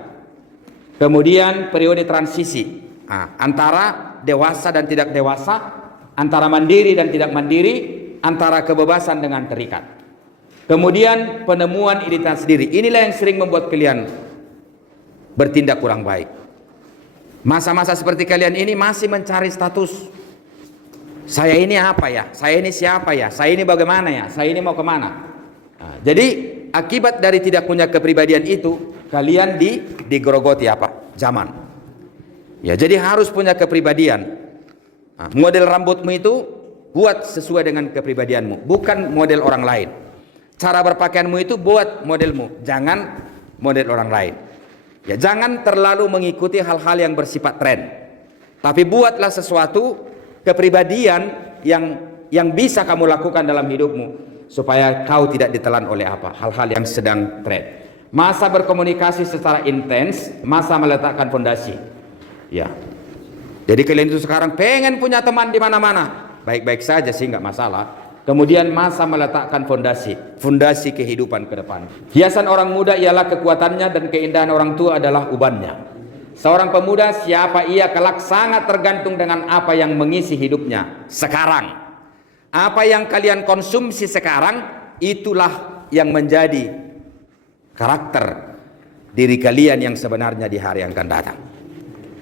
Kemudian periode transisi, antara dewasa dan tidak dewasa, antara mandiri dan tidak mandiri, antara kebebasan dengan terikat. Kemudian penemuan identitas diri. Inilah yang sering membuat kalian bertindak kurang baik. Masa-masa seperti kalian ini masih mencari status. Saya ini apa ya? Saya ini siapa ya? Saya ini bagaimana ya? Saya ini mau kemana? Nah, jadi akibat dari tidak punya kepribadian itu, kalian digerogoti apa? Zaman. Ya, jadi harus punya kepribadian. Nah, model rambutmu itu buat sesuai dengan kepribadianmu, bukan model orang lain. Cara berpakaianmu itu buat modelmu, jangan model orang lain. Ya, jangan terlalu mengikuti hal-hal yang bersifat tren. Tapi buatlah sesuatu kepribadian yang bisa kamu lakukan dalam hidupmu supaya kau tidak ditelan oleh apa hal-hal yang sedang tren. Masa berkomunikasi secara intens, masa meletakkan fondasi. Ya, jadi kalian itu sekarang pengen punya teman di mana-mana, baik-baik saja sih, nggak masalah. Kemudian masa meletakkan fondasi kehidupan ke depan. Hiasan orang muda ialah kekuatannya, dan keindahan orang tua adalah ubannya. Seorang pemuda, siapa ia kelak, sangat tergantung dengan apa yang mengisi hidupnya sekarang. Apa yang kalian konsumsi sekarang, itulah yang menjadi karakter diri kalian yang sebenarnya di hari yang akan datang.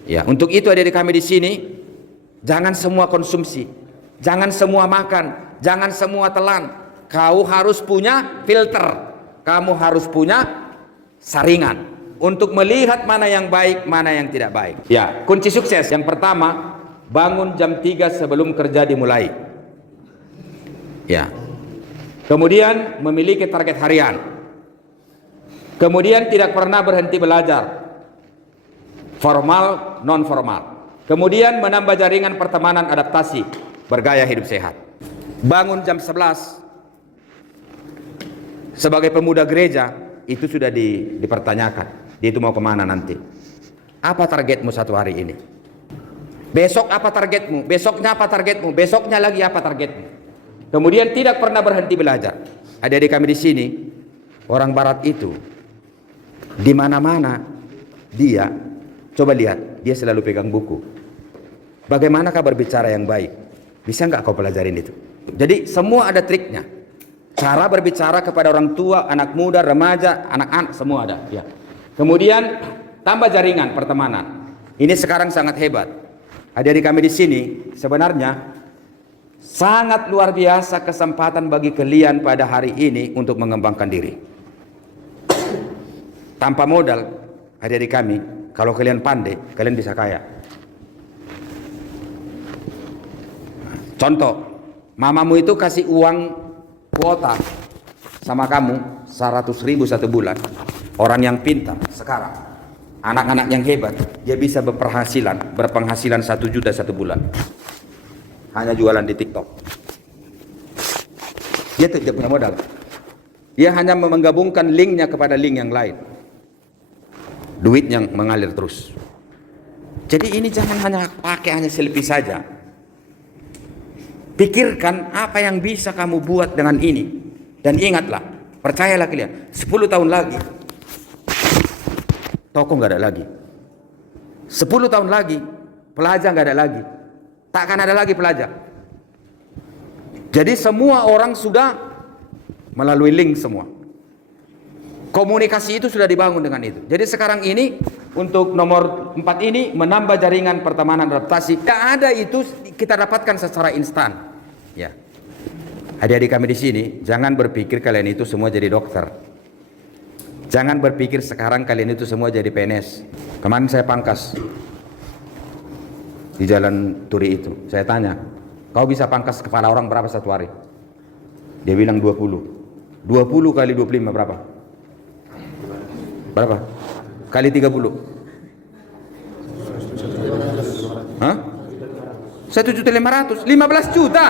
Ya, untuk itu adik-adik kami di sini, jangan semua konsumsi, jangan semua makan, jangan semua telan. Kau harus punya filter, kamu harus punya saringan untuk melihat mana yang baik, mana yang tidak baik. Ya, kunci sukses yang pertama, bangun jam 3 sebelum kerja dimulai. Ya. Kemudian memiliki target harian. Kemudian tidak pernah berhenti belajar. Formal, non formal. Kemudian menambah jaringan pertemanan adaptasi, bergaya hidup sehat. Bangun jam 11. Sebagai pemuda gereja, itu sudah dipertanyakan. Dia itu mau kemana nanti? Apa targetmu satu hari ini? Besok apa targetmu? Besoknya apa targetmu? Besoknya lagi apa targetmu? Kemudian tidak pernah berhenti belajar. Adik-adik kami di sini, orang barat itu, di mana-mana dia, coba lihat, dia selalu pegang buku. Bagaimanakah berbicara yang baik? Bisa nggak kau pelajarin itu? Jadi semua ada triknya. Cara berbicara kepada orang tua, anak muda, remaja, anak-anak, semua ada. Ya. Kemudian tambah jaringan pertemanan. Ini sekarang sangat hebat. Adik-adik kami di sini sebenarnya sangat luar biasa kesempatan bagi kalian pada hari ini untuk mengembangkan diri. Tanpa modal, adik-adik kami, kalau kalian pandai, kalian bisa kaya. Contoh, mamamu itu kasih uang kuota sama kamu 100.000 satu bulan. Orang yang pintar sekarang, anak-anak yang hebat, dia bisa berpenghasilan 1 juta satu bulan. Hanya jualan di TikTok. Dia tidak punya modal. Dia hanya menggabungkan linknya kepada link yang lain. Duit yang mengalir terus. Jadi ini jangan hanya pakai hanya selfie saja. Pikirkan apa yang bisa kamu buat dengan ini. Dan ingatlah, percayalah kalian, 10 tahun lagi toko nggak ada lagi. 10 tahun lagi pelajar nggak ada lagi. Takkan ada lagi pelajar. Jadi semua orang sudah melalui link semua. Komunikasi itu sudah dibangun dengan itu. Jadi sekarang ini untuk nomor 4 ini menambah jaringan pertemanan adaptasi. Tidak ada itu kita dapatkan secara instan. Ya. Adik-adik kami di sini, jangan berpikir kalian itu semua jadi dokter. Jangan berpikir sekarang kalian itu semua jadi PNS. Kemarin saya pangkas di Jalan Turi itu. Saya tanya, kau bisa pangkas kepala orang berapa satu hari? Dia bilang 20. 20 kali 25 berapa? Berapa? Kali 30. Hah? 1.500.000, 15 juta.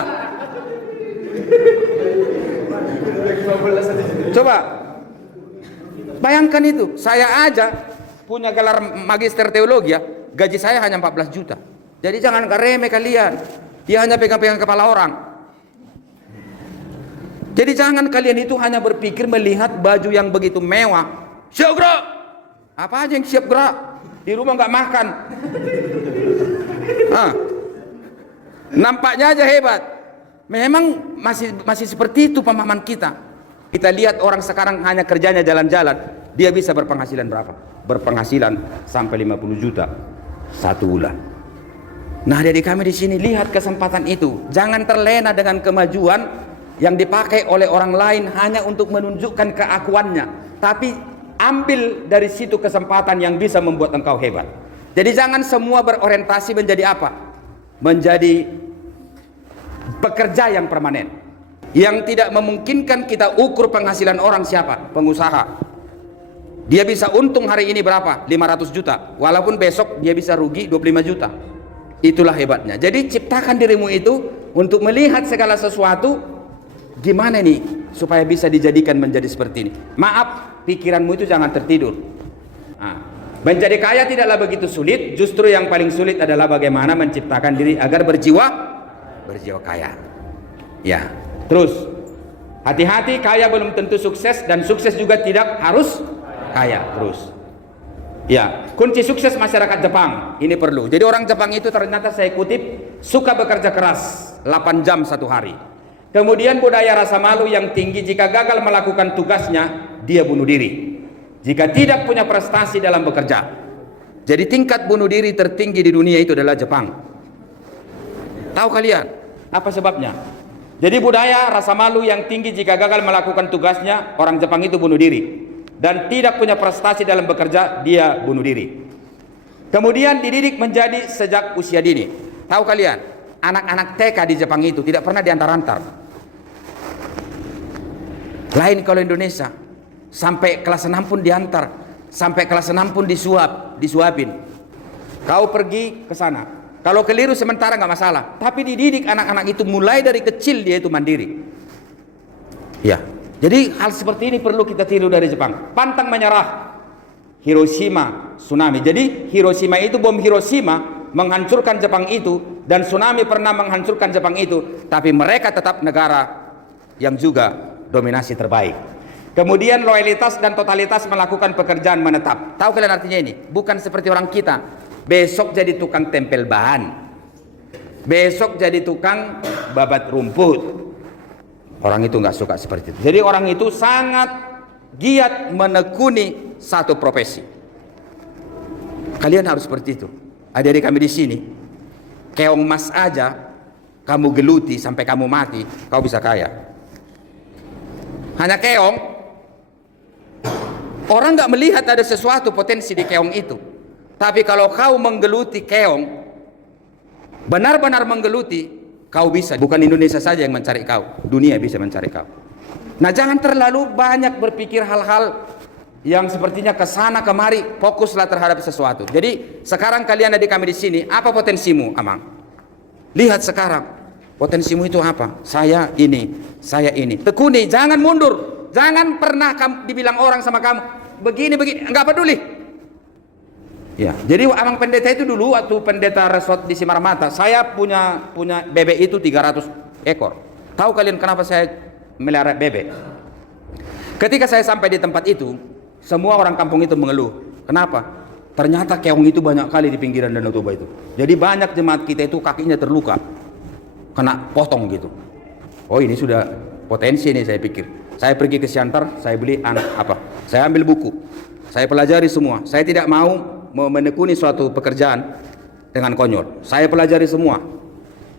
Coba bayangkan itu. Saya aja punya gelar magister teologi ya, gaji saya hanya 14 juta. Jadi jangan remeh kalian. Dia hanya pegang-pegang kepala orang. Jadi jangan kalian itu hanya berpikir melihat baju yang begitu mewah. Siap gerak. Apa aja yang siap gerak? Di rumah nggak makan. Nampaknya aja hebat. Memang masih seperti itu pemahaman kita. Kita lihat orang sekarang hanya kerjanya jalan-jalan. Dia bisa berpenghasilan berapa? Berpenghasilan sampai 50 juta satu bulan. Nah, dari kami di sini lihat kesempatan itu. Jangan terlena dengan kemajuan yang dipakai oleh orang lain hanya untuk menunjukkan keakuannya. Tapi ambil dari situ kesempatan yang bisa membuat engkau hebat. Jadi jangan semua berorientasi menjadi apa? Menjadi pekerja yang permanen. Yang tidak memungkinkan kita ukur penghasilan orang siapa? Pengusaha. Dia bisa untung hari ini berapa? 500 juta. Walaupun besok dia bisa rugi 25 juta. Itulah hebatnya. Jadi ciptakan dirimu itu untuk melihat segala sesuatu gimana nih supaya bisa dijadikan menjadi seperti ini. Maaf, pikiranmu itu jangan tertidur. Menjadi kaya tidaklah begitu sulit. Justru yang paling sulit adalah bagaimana menciptakan diri agar berjiwa kaya. Ya. Terus hati-hati, kaya belum tentu sukses dan sukses juga tidak harus kaya. Terus ya, kunci sukses masyarakat Jepang ini perlu. Jadi orang Jepang itu ternyata saya kutip suka bekerja keras 8 jam satu hari. Kemudian budaya rasa malu yang tinggi. Jika gagal melakukan tugasnya, dia bunuh diri. Jika tidak punya prestasi dalam bekerja. Jadi tingkat bunuh diri tertinggi di dunia itu adalah Jepang. Tahu kalian apa sebabnya? Jadi budaya rasa malu yang tinggi, jika gagal melakukan tugasnya, orang Jepang itu bunuh diri. Dan tidak punya prestasi dalam bekerja, dia bunuh diri. Kemudian dididik menjadi sejak usia dini. Tahu kalian, anak-anak TK di Jepang itu tidak pernah diantar-antar. Lain kalau Indonesia, sampai kelas 6 pun diantar, sampai kelas 6 pun disuapin. Kau pergi ke sana. Kalau keliru sementara nggak masalah. Tapi dididik anak-anak itu mulai dari kecil dia itu mandiri. Ya. Jadi hal seperti ini perlu kita tiru dari Jepang. Pantang menyerah. Hiroshima, tsunami. Jadi Hiroshima itu, bom Hiroshima menghancurkan Jepang itu, dan tsunami pernah menghancurkan Jepang itu, tapi mereka tetap negara yang juga dominasi terbaik. Kemudian loyalitas dan totalitas melakukan pekerjaan menetap. Tahu kalian artinya ini? Bukan seperti orang kita. Besok jadi tukang tempel bahan. Besok jadi tukang babat rumput. Orang itu nggak suka seperti itu. Jadi orang itu sangat giat menekuni satu profesi. Kalian harus seperti itu. Adik-adik kami di sini, keong emas aja kamu geluti sampai kamu mati, kau bisa kaya. Hanya keong Orang nggak melihat ada sesuatu potensi di keong itu. Tapi kalau kau menggeluti keong, benar-benar menggeluti, kau bisa. Bukan Indonesia saja yang mencari kau, dunia bisa mencari kau. Nah, jangan terlalu banyak berpikir hal-hal yang sepertinya kesana kemari. Fokuslah terhadap sesuatu. Jadi sekarang kalian ada kami di sini, apa potensimu, Amang? Lihat sekarang, potensimu itu apa? Saya ini, saya ini. Tekuni, jangan mundur. Jangan pernah dibilang orang sama kamu begini, enggak peduli. Ya, jadi Amang Pendeta itu dulu waktu pendeta resort di Simarmata, saya punya bebek itu 300 ekor. Tahu kalian kenapa saya melihara bebek? Ketika saya sampai di tempat itu, semua orang kampung itu mengeluh. Kenapa? Ternyata keong itu banyak kali di pinggiran Danau Toba itu. Jadi banyak jemaat kita itu kakinya terluka, kena potong gitu. Oh, ini sudah potensi nih, saya pikir. Saya pergi ke Siantar, saya beli saya ambil buku, saya pelajari semua. Saya tidak mau menekuni suatu pekerjaan dengan konyol. Saya pelajari semua.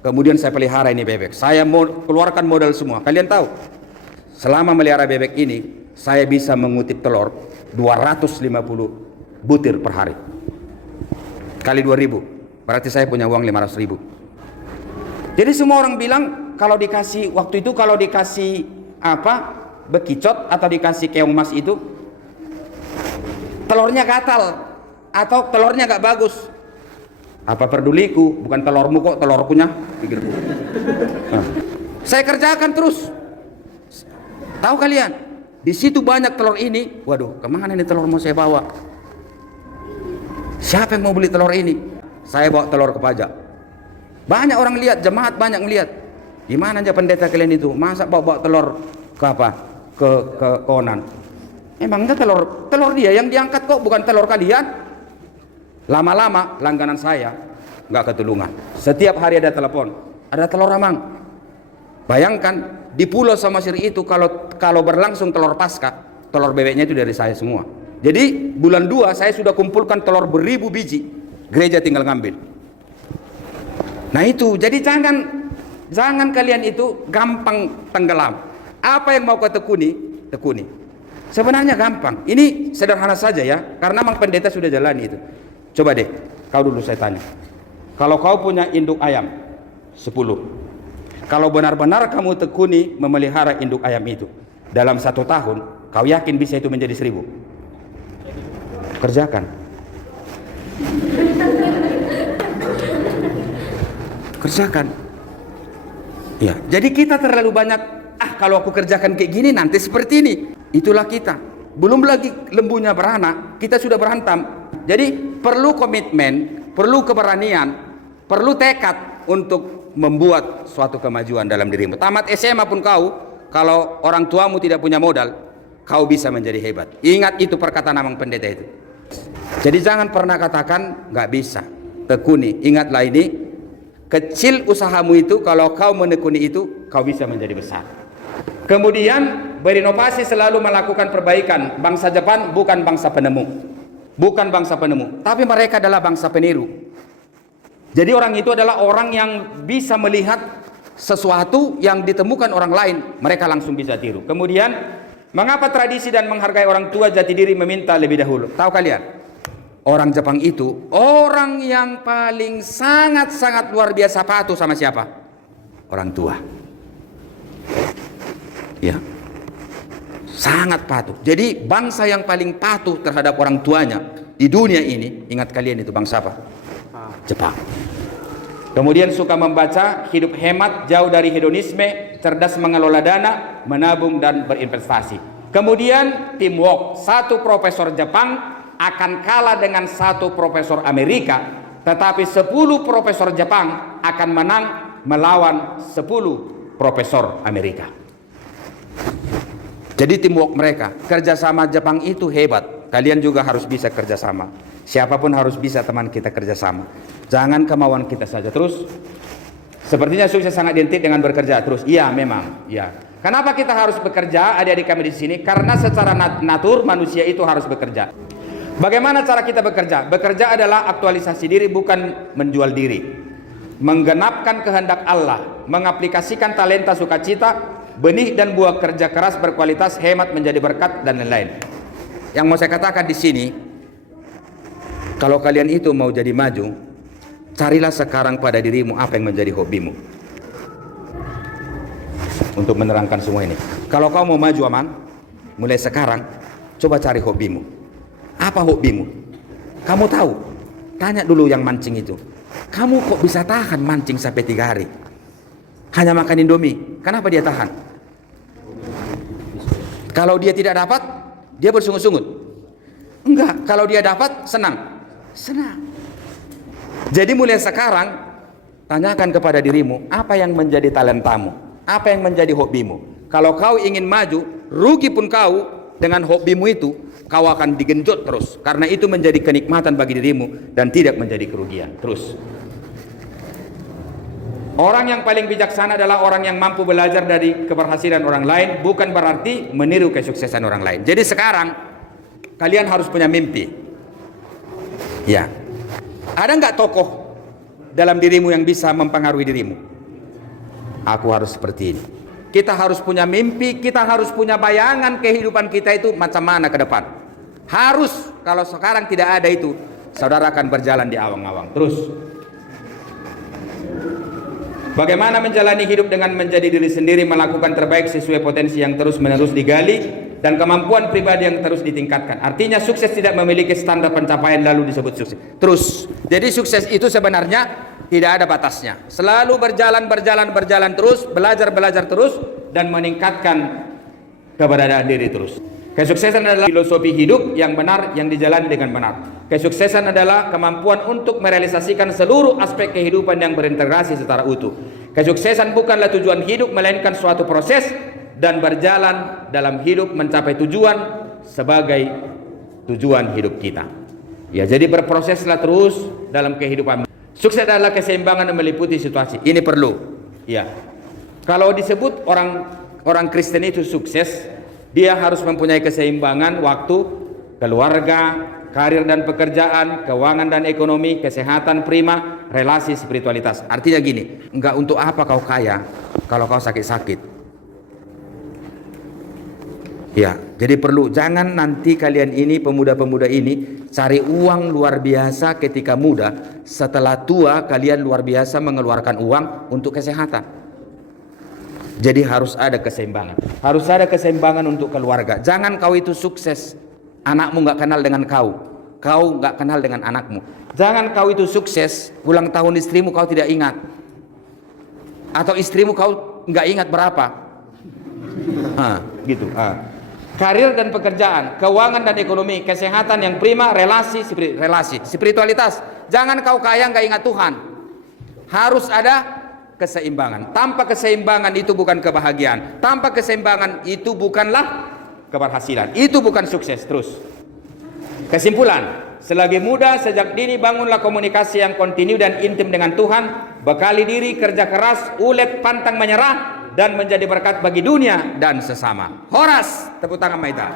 Kemudian saya pelihara ini bebek. Saya mau keluarkan modal semua. Kalian tahu, selama melihara bebek ini, saya bisa mengutip telur 250 butir per hari. Kali 2.000, berarti saya punya uang 500.000. Jadi semua orang bilang kalau dikasih waktu itu, kalau dikasih bekicot atau dikasih keong emas itu, telurnya gatal atau telurnya gak bagus. Apa peduliku, bukan telurmu kok, telurkunya, pikirku. Nah, saya kerjakan terus. Tahu kalian, di situ banyak telur ini. Waduh, kemana ini telur mau saya bawa? Siapa yang mau beli telur ini? Saya bawa telur ke pajak. Banyak orang lihat, jemaat banyak melihat. Gimana aja pendeta kalian itu? Masa bawa telur ke ke Onan? Emangnya telur dia yang diangkat kok, bukan telur kalian. Lama-lama langganan saya nggak ketulungan. Setiap hari ada telepon, ada telur Amang. Bayangkan di Pulau Samosir itu kalau berlangsung telur Paskah, telur bebeknya itu dari saya semua. Jadi bulan 2 saya sudah kumpulkan telur beribu biji. Gereja tinggal ngambil. Nah itu, jadi jangan kalian itu gampang tenggelam. Apa yang mau kau tekuni, tekuni. Sebenarnya gampang. Ini sederhana saja ya, karena Mang Pendeta sudah jalani itu. Coba deh, kau dulu saya tanya. Kalau kau punya induk ayam 10, kalau benar-benar kamu tekuni memelihara induk ayam itu, dalam 1 tahun, kau yakin bisa itu menjadi 1000? Kerjakan. Kerjakan. Ya, jadi kita terlalu banyak, kalau aku kerjakan kayak gini nanti seperti ini. Itulah kita. Belum lagi lembunya beranak, kita sudah berhantam. Jadi perlu komitmen, perlu keberanian, perlu tekad untuk membuat suatu kemajuan dalam dirimu. Tamat SMA pun kau, kalau orang tuamu tidak punya modal, kau bisa menjadi hebat. Ingat itu perkataan Amang Pendeta itu. Jadi jangan pernah katakan nggak bisa. Tekuni. Ingatlah ini, kecil usahamu itu, kalau kau menekuni itu, kau bisa menjadi besar. Kemudian berinovasi, selalu melakukan perbaikan. Bangsa Jepang bukan bangsa penemu, bukan bangsa penemu, tapi mereka adalah bangsa peniru. Jadi orang itu adalah orang yang bisa melihat sesuatu yang ditemukan orang lain, mereka langsung bisa tiru. Kemudian mengapa tradisi dan menghargai orang tua jati diri meminta lebih dahulu? Tahu kalian, orang Jepang itu orang yang paling sangat luar biasa patuh sama siapa? Orang tua. Ya, sangat patuh. Jadi bangsa yang paling patuh terhadap orang tuanya di dunia ini, ingat kalian itu bangsa apa? Jepang. Kemudian suka membaca, hidup hemat, jauh dari hedonisme, cerdas mengelola dana, menabung dan berinvestasi. Kemudian teamwork. 1 profesor Jepang akan kalah dengan 1 profesor Amerika, tetapi 10 profesor Jepang akan menang melawan 10 profesor Amerika. Jadi teamwork mereka, kerjasama Jepang itu hebat. Kalian juga harus bisa kerjasama. Siapapun harus bisa teman kita kerjasama. Jangan kemauan kita saja terus. Sepertinya sukses sangat identik dengan bekerja terus. Iya, memang. Ya. Kenapa kita harus bekerja, adik-adik kami di sini? Karena secara natur manusia itu harus bekerja. Bagaimana cara kita bekerja? Bekerja adalah aktualisasi diri, bukan menjual diri. Menggenapkan kehendak Allah, mengaplikasikan talenta sukacita, benih dan buah kerja keras berkualitas, hemat menjadi berkat, dan lain-lain. Yang mau saya katakan di sini, kalau kalian itu mau jadi maju, carilah sekarang pada dirimu apa yang menjadi hobimu. Untuk menerangkan semua ini, kalau kau mau maju aman, mulai sekarang coba cari hobimu. Apa hobimu? Kamu tahu? Tanya dulu yang mancing itu, kamu kok bisa tahan mancing sampai 3 hari? Hanya makan Indomie, kenapa dia tahan? Kalau dia tidak dapat, dia bersungut-sungut? Enggak, kalau dia dapat, senang. Jadi mulai sekarang, tanyakan kepada dirimu, apa yang menjadi talentamu? Apa yang menjadi hobimu? Kalau kau ingin maju, rugi pun kau dengan hobimu itu, kau akan digenjot terus. Karena itu menjadi kenikmatan bagi dirimu dan tidak menjadi kerugian. Terus. Orang yang paling bijaksana adalah orang yang mampu belajar dari keberhasilan orang lain, bukan berarti meniru kesuksesan orang lain. Jadi sekarang kalian harus punya mimpi. Ya. Ada nggak tokoh dalam dirimu yang bisa mempengaruhi dirimu? Aku harus seperti ini. Kita harus punya mimpi, kita harus punya bayangan kehidupan kita itu macam mana ke depan. Harus, kalau sekarang tidak ada itu, saudara akan berjalan di awang-awang. Terus. Bagaimana menjalani hidup dengan menjadi diri sendiri, melakukan terbaik sesuai potensi yang terus-menerus digali dan kemampuan pribadi yang terus ditingkatkan. Artinya sukses tidak memiliki standar pencapaian lalu disebut sukses. Terus. Jadi sukses itu sebenarnya tidak ada batasnya. Selalu berjalan terus, belajar terus dan meningkatkan keberadaan diri terus. Kesuksesan adalah filosofi hidup yang benar yang dijalani dengan benar. Kesuksesan adalah kemampuan untuk merealisasikan seluruh aspek kehidupan yang berintegrasi secara utuh. Kesuksesan bukanlah tujuan hidup, melainkan suatu proses dan berjalan dalam hidup mencapai tujuan sebagai tujuan hidup kita. Ya, jadi berproseslah terus dalam kehidupan. Sukses adalah keseimbangan yang meliputi situasi. Ini perlu. Ya. Kalau disebut orang Kristen itu sukses, dia harus mempunyai keseimbangan waktu, keluarga, karir dan pekerjaan, keuangan dan ekonomi, kesehatan prima, relasi, spiritualitas. Artinya gini, enggak untuk apa kau kaya kalau kau sakit-sakit. Ya, jadi perlu, jangan nanti kalian ini, pemuda-pemuda ini, cari uang luar biasa ketika muda, setelah tua kalian luar biasa mengeluarkan uang untuk kesehatan. Jadi harus ada keseimbangan. Harus ada keseimbangan untuk keluarga. Jangan kau itu sukses, anakmu nggak kenal dengan kau nggak kenal dengan anakmu. Jangan kau itu sukses, ulang tahun istrimu kau tidak ingat, atau istrimu kau nggak ingat berapa. Gitu. Karir dan pekerjaan, keuangan dan ekonomi, kesehatan yang prima, relasi, spiritualitas. Jangan kau kaya nggak ingat Tuhan. Harus ada keseimbangan. Tanpa keseimbangan itu bukan kebahagiaan. Tanpa keseimbangan itu bukanlah keberhasilan. Itu bukan sukses. Terus. Kesimpulan, selagi muda sejak dini bangunlah komunikasi yang kontinu dan intim dengan Tuhan, bekali diri kerja keras, ulet pantang menyerah dan menjadi berkat bagi dunia dan sesama. Horas, tepuk tangan Maita.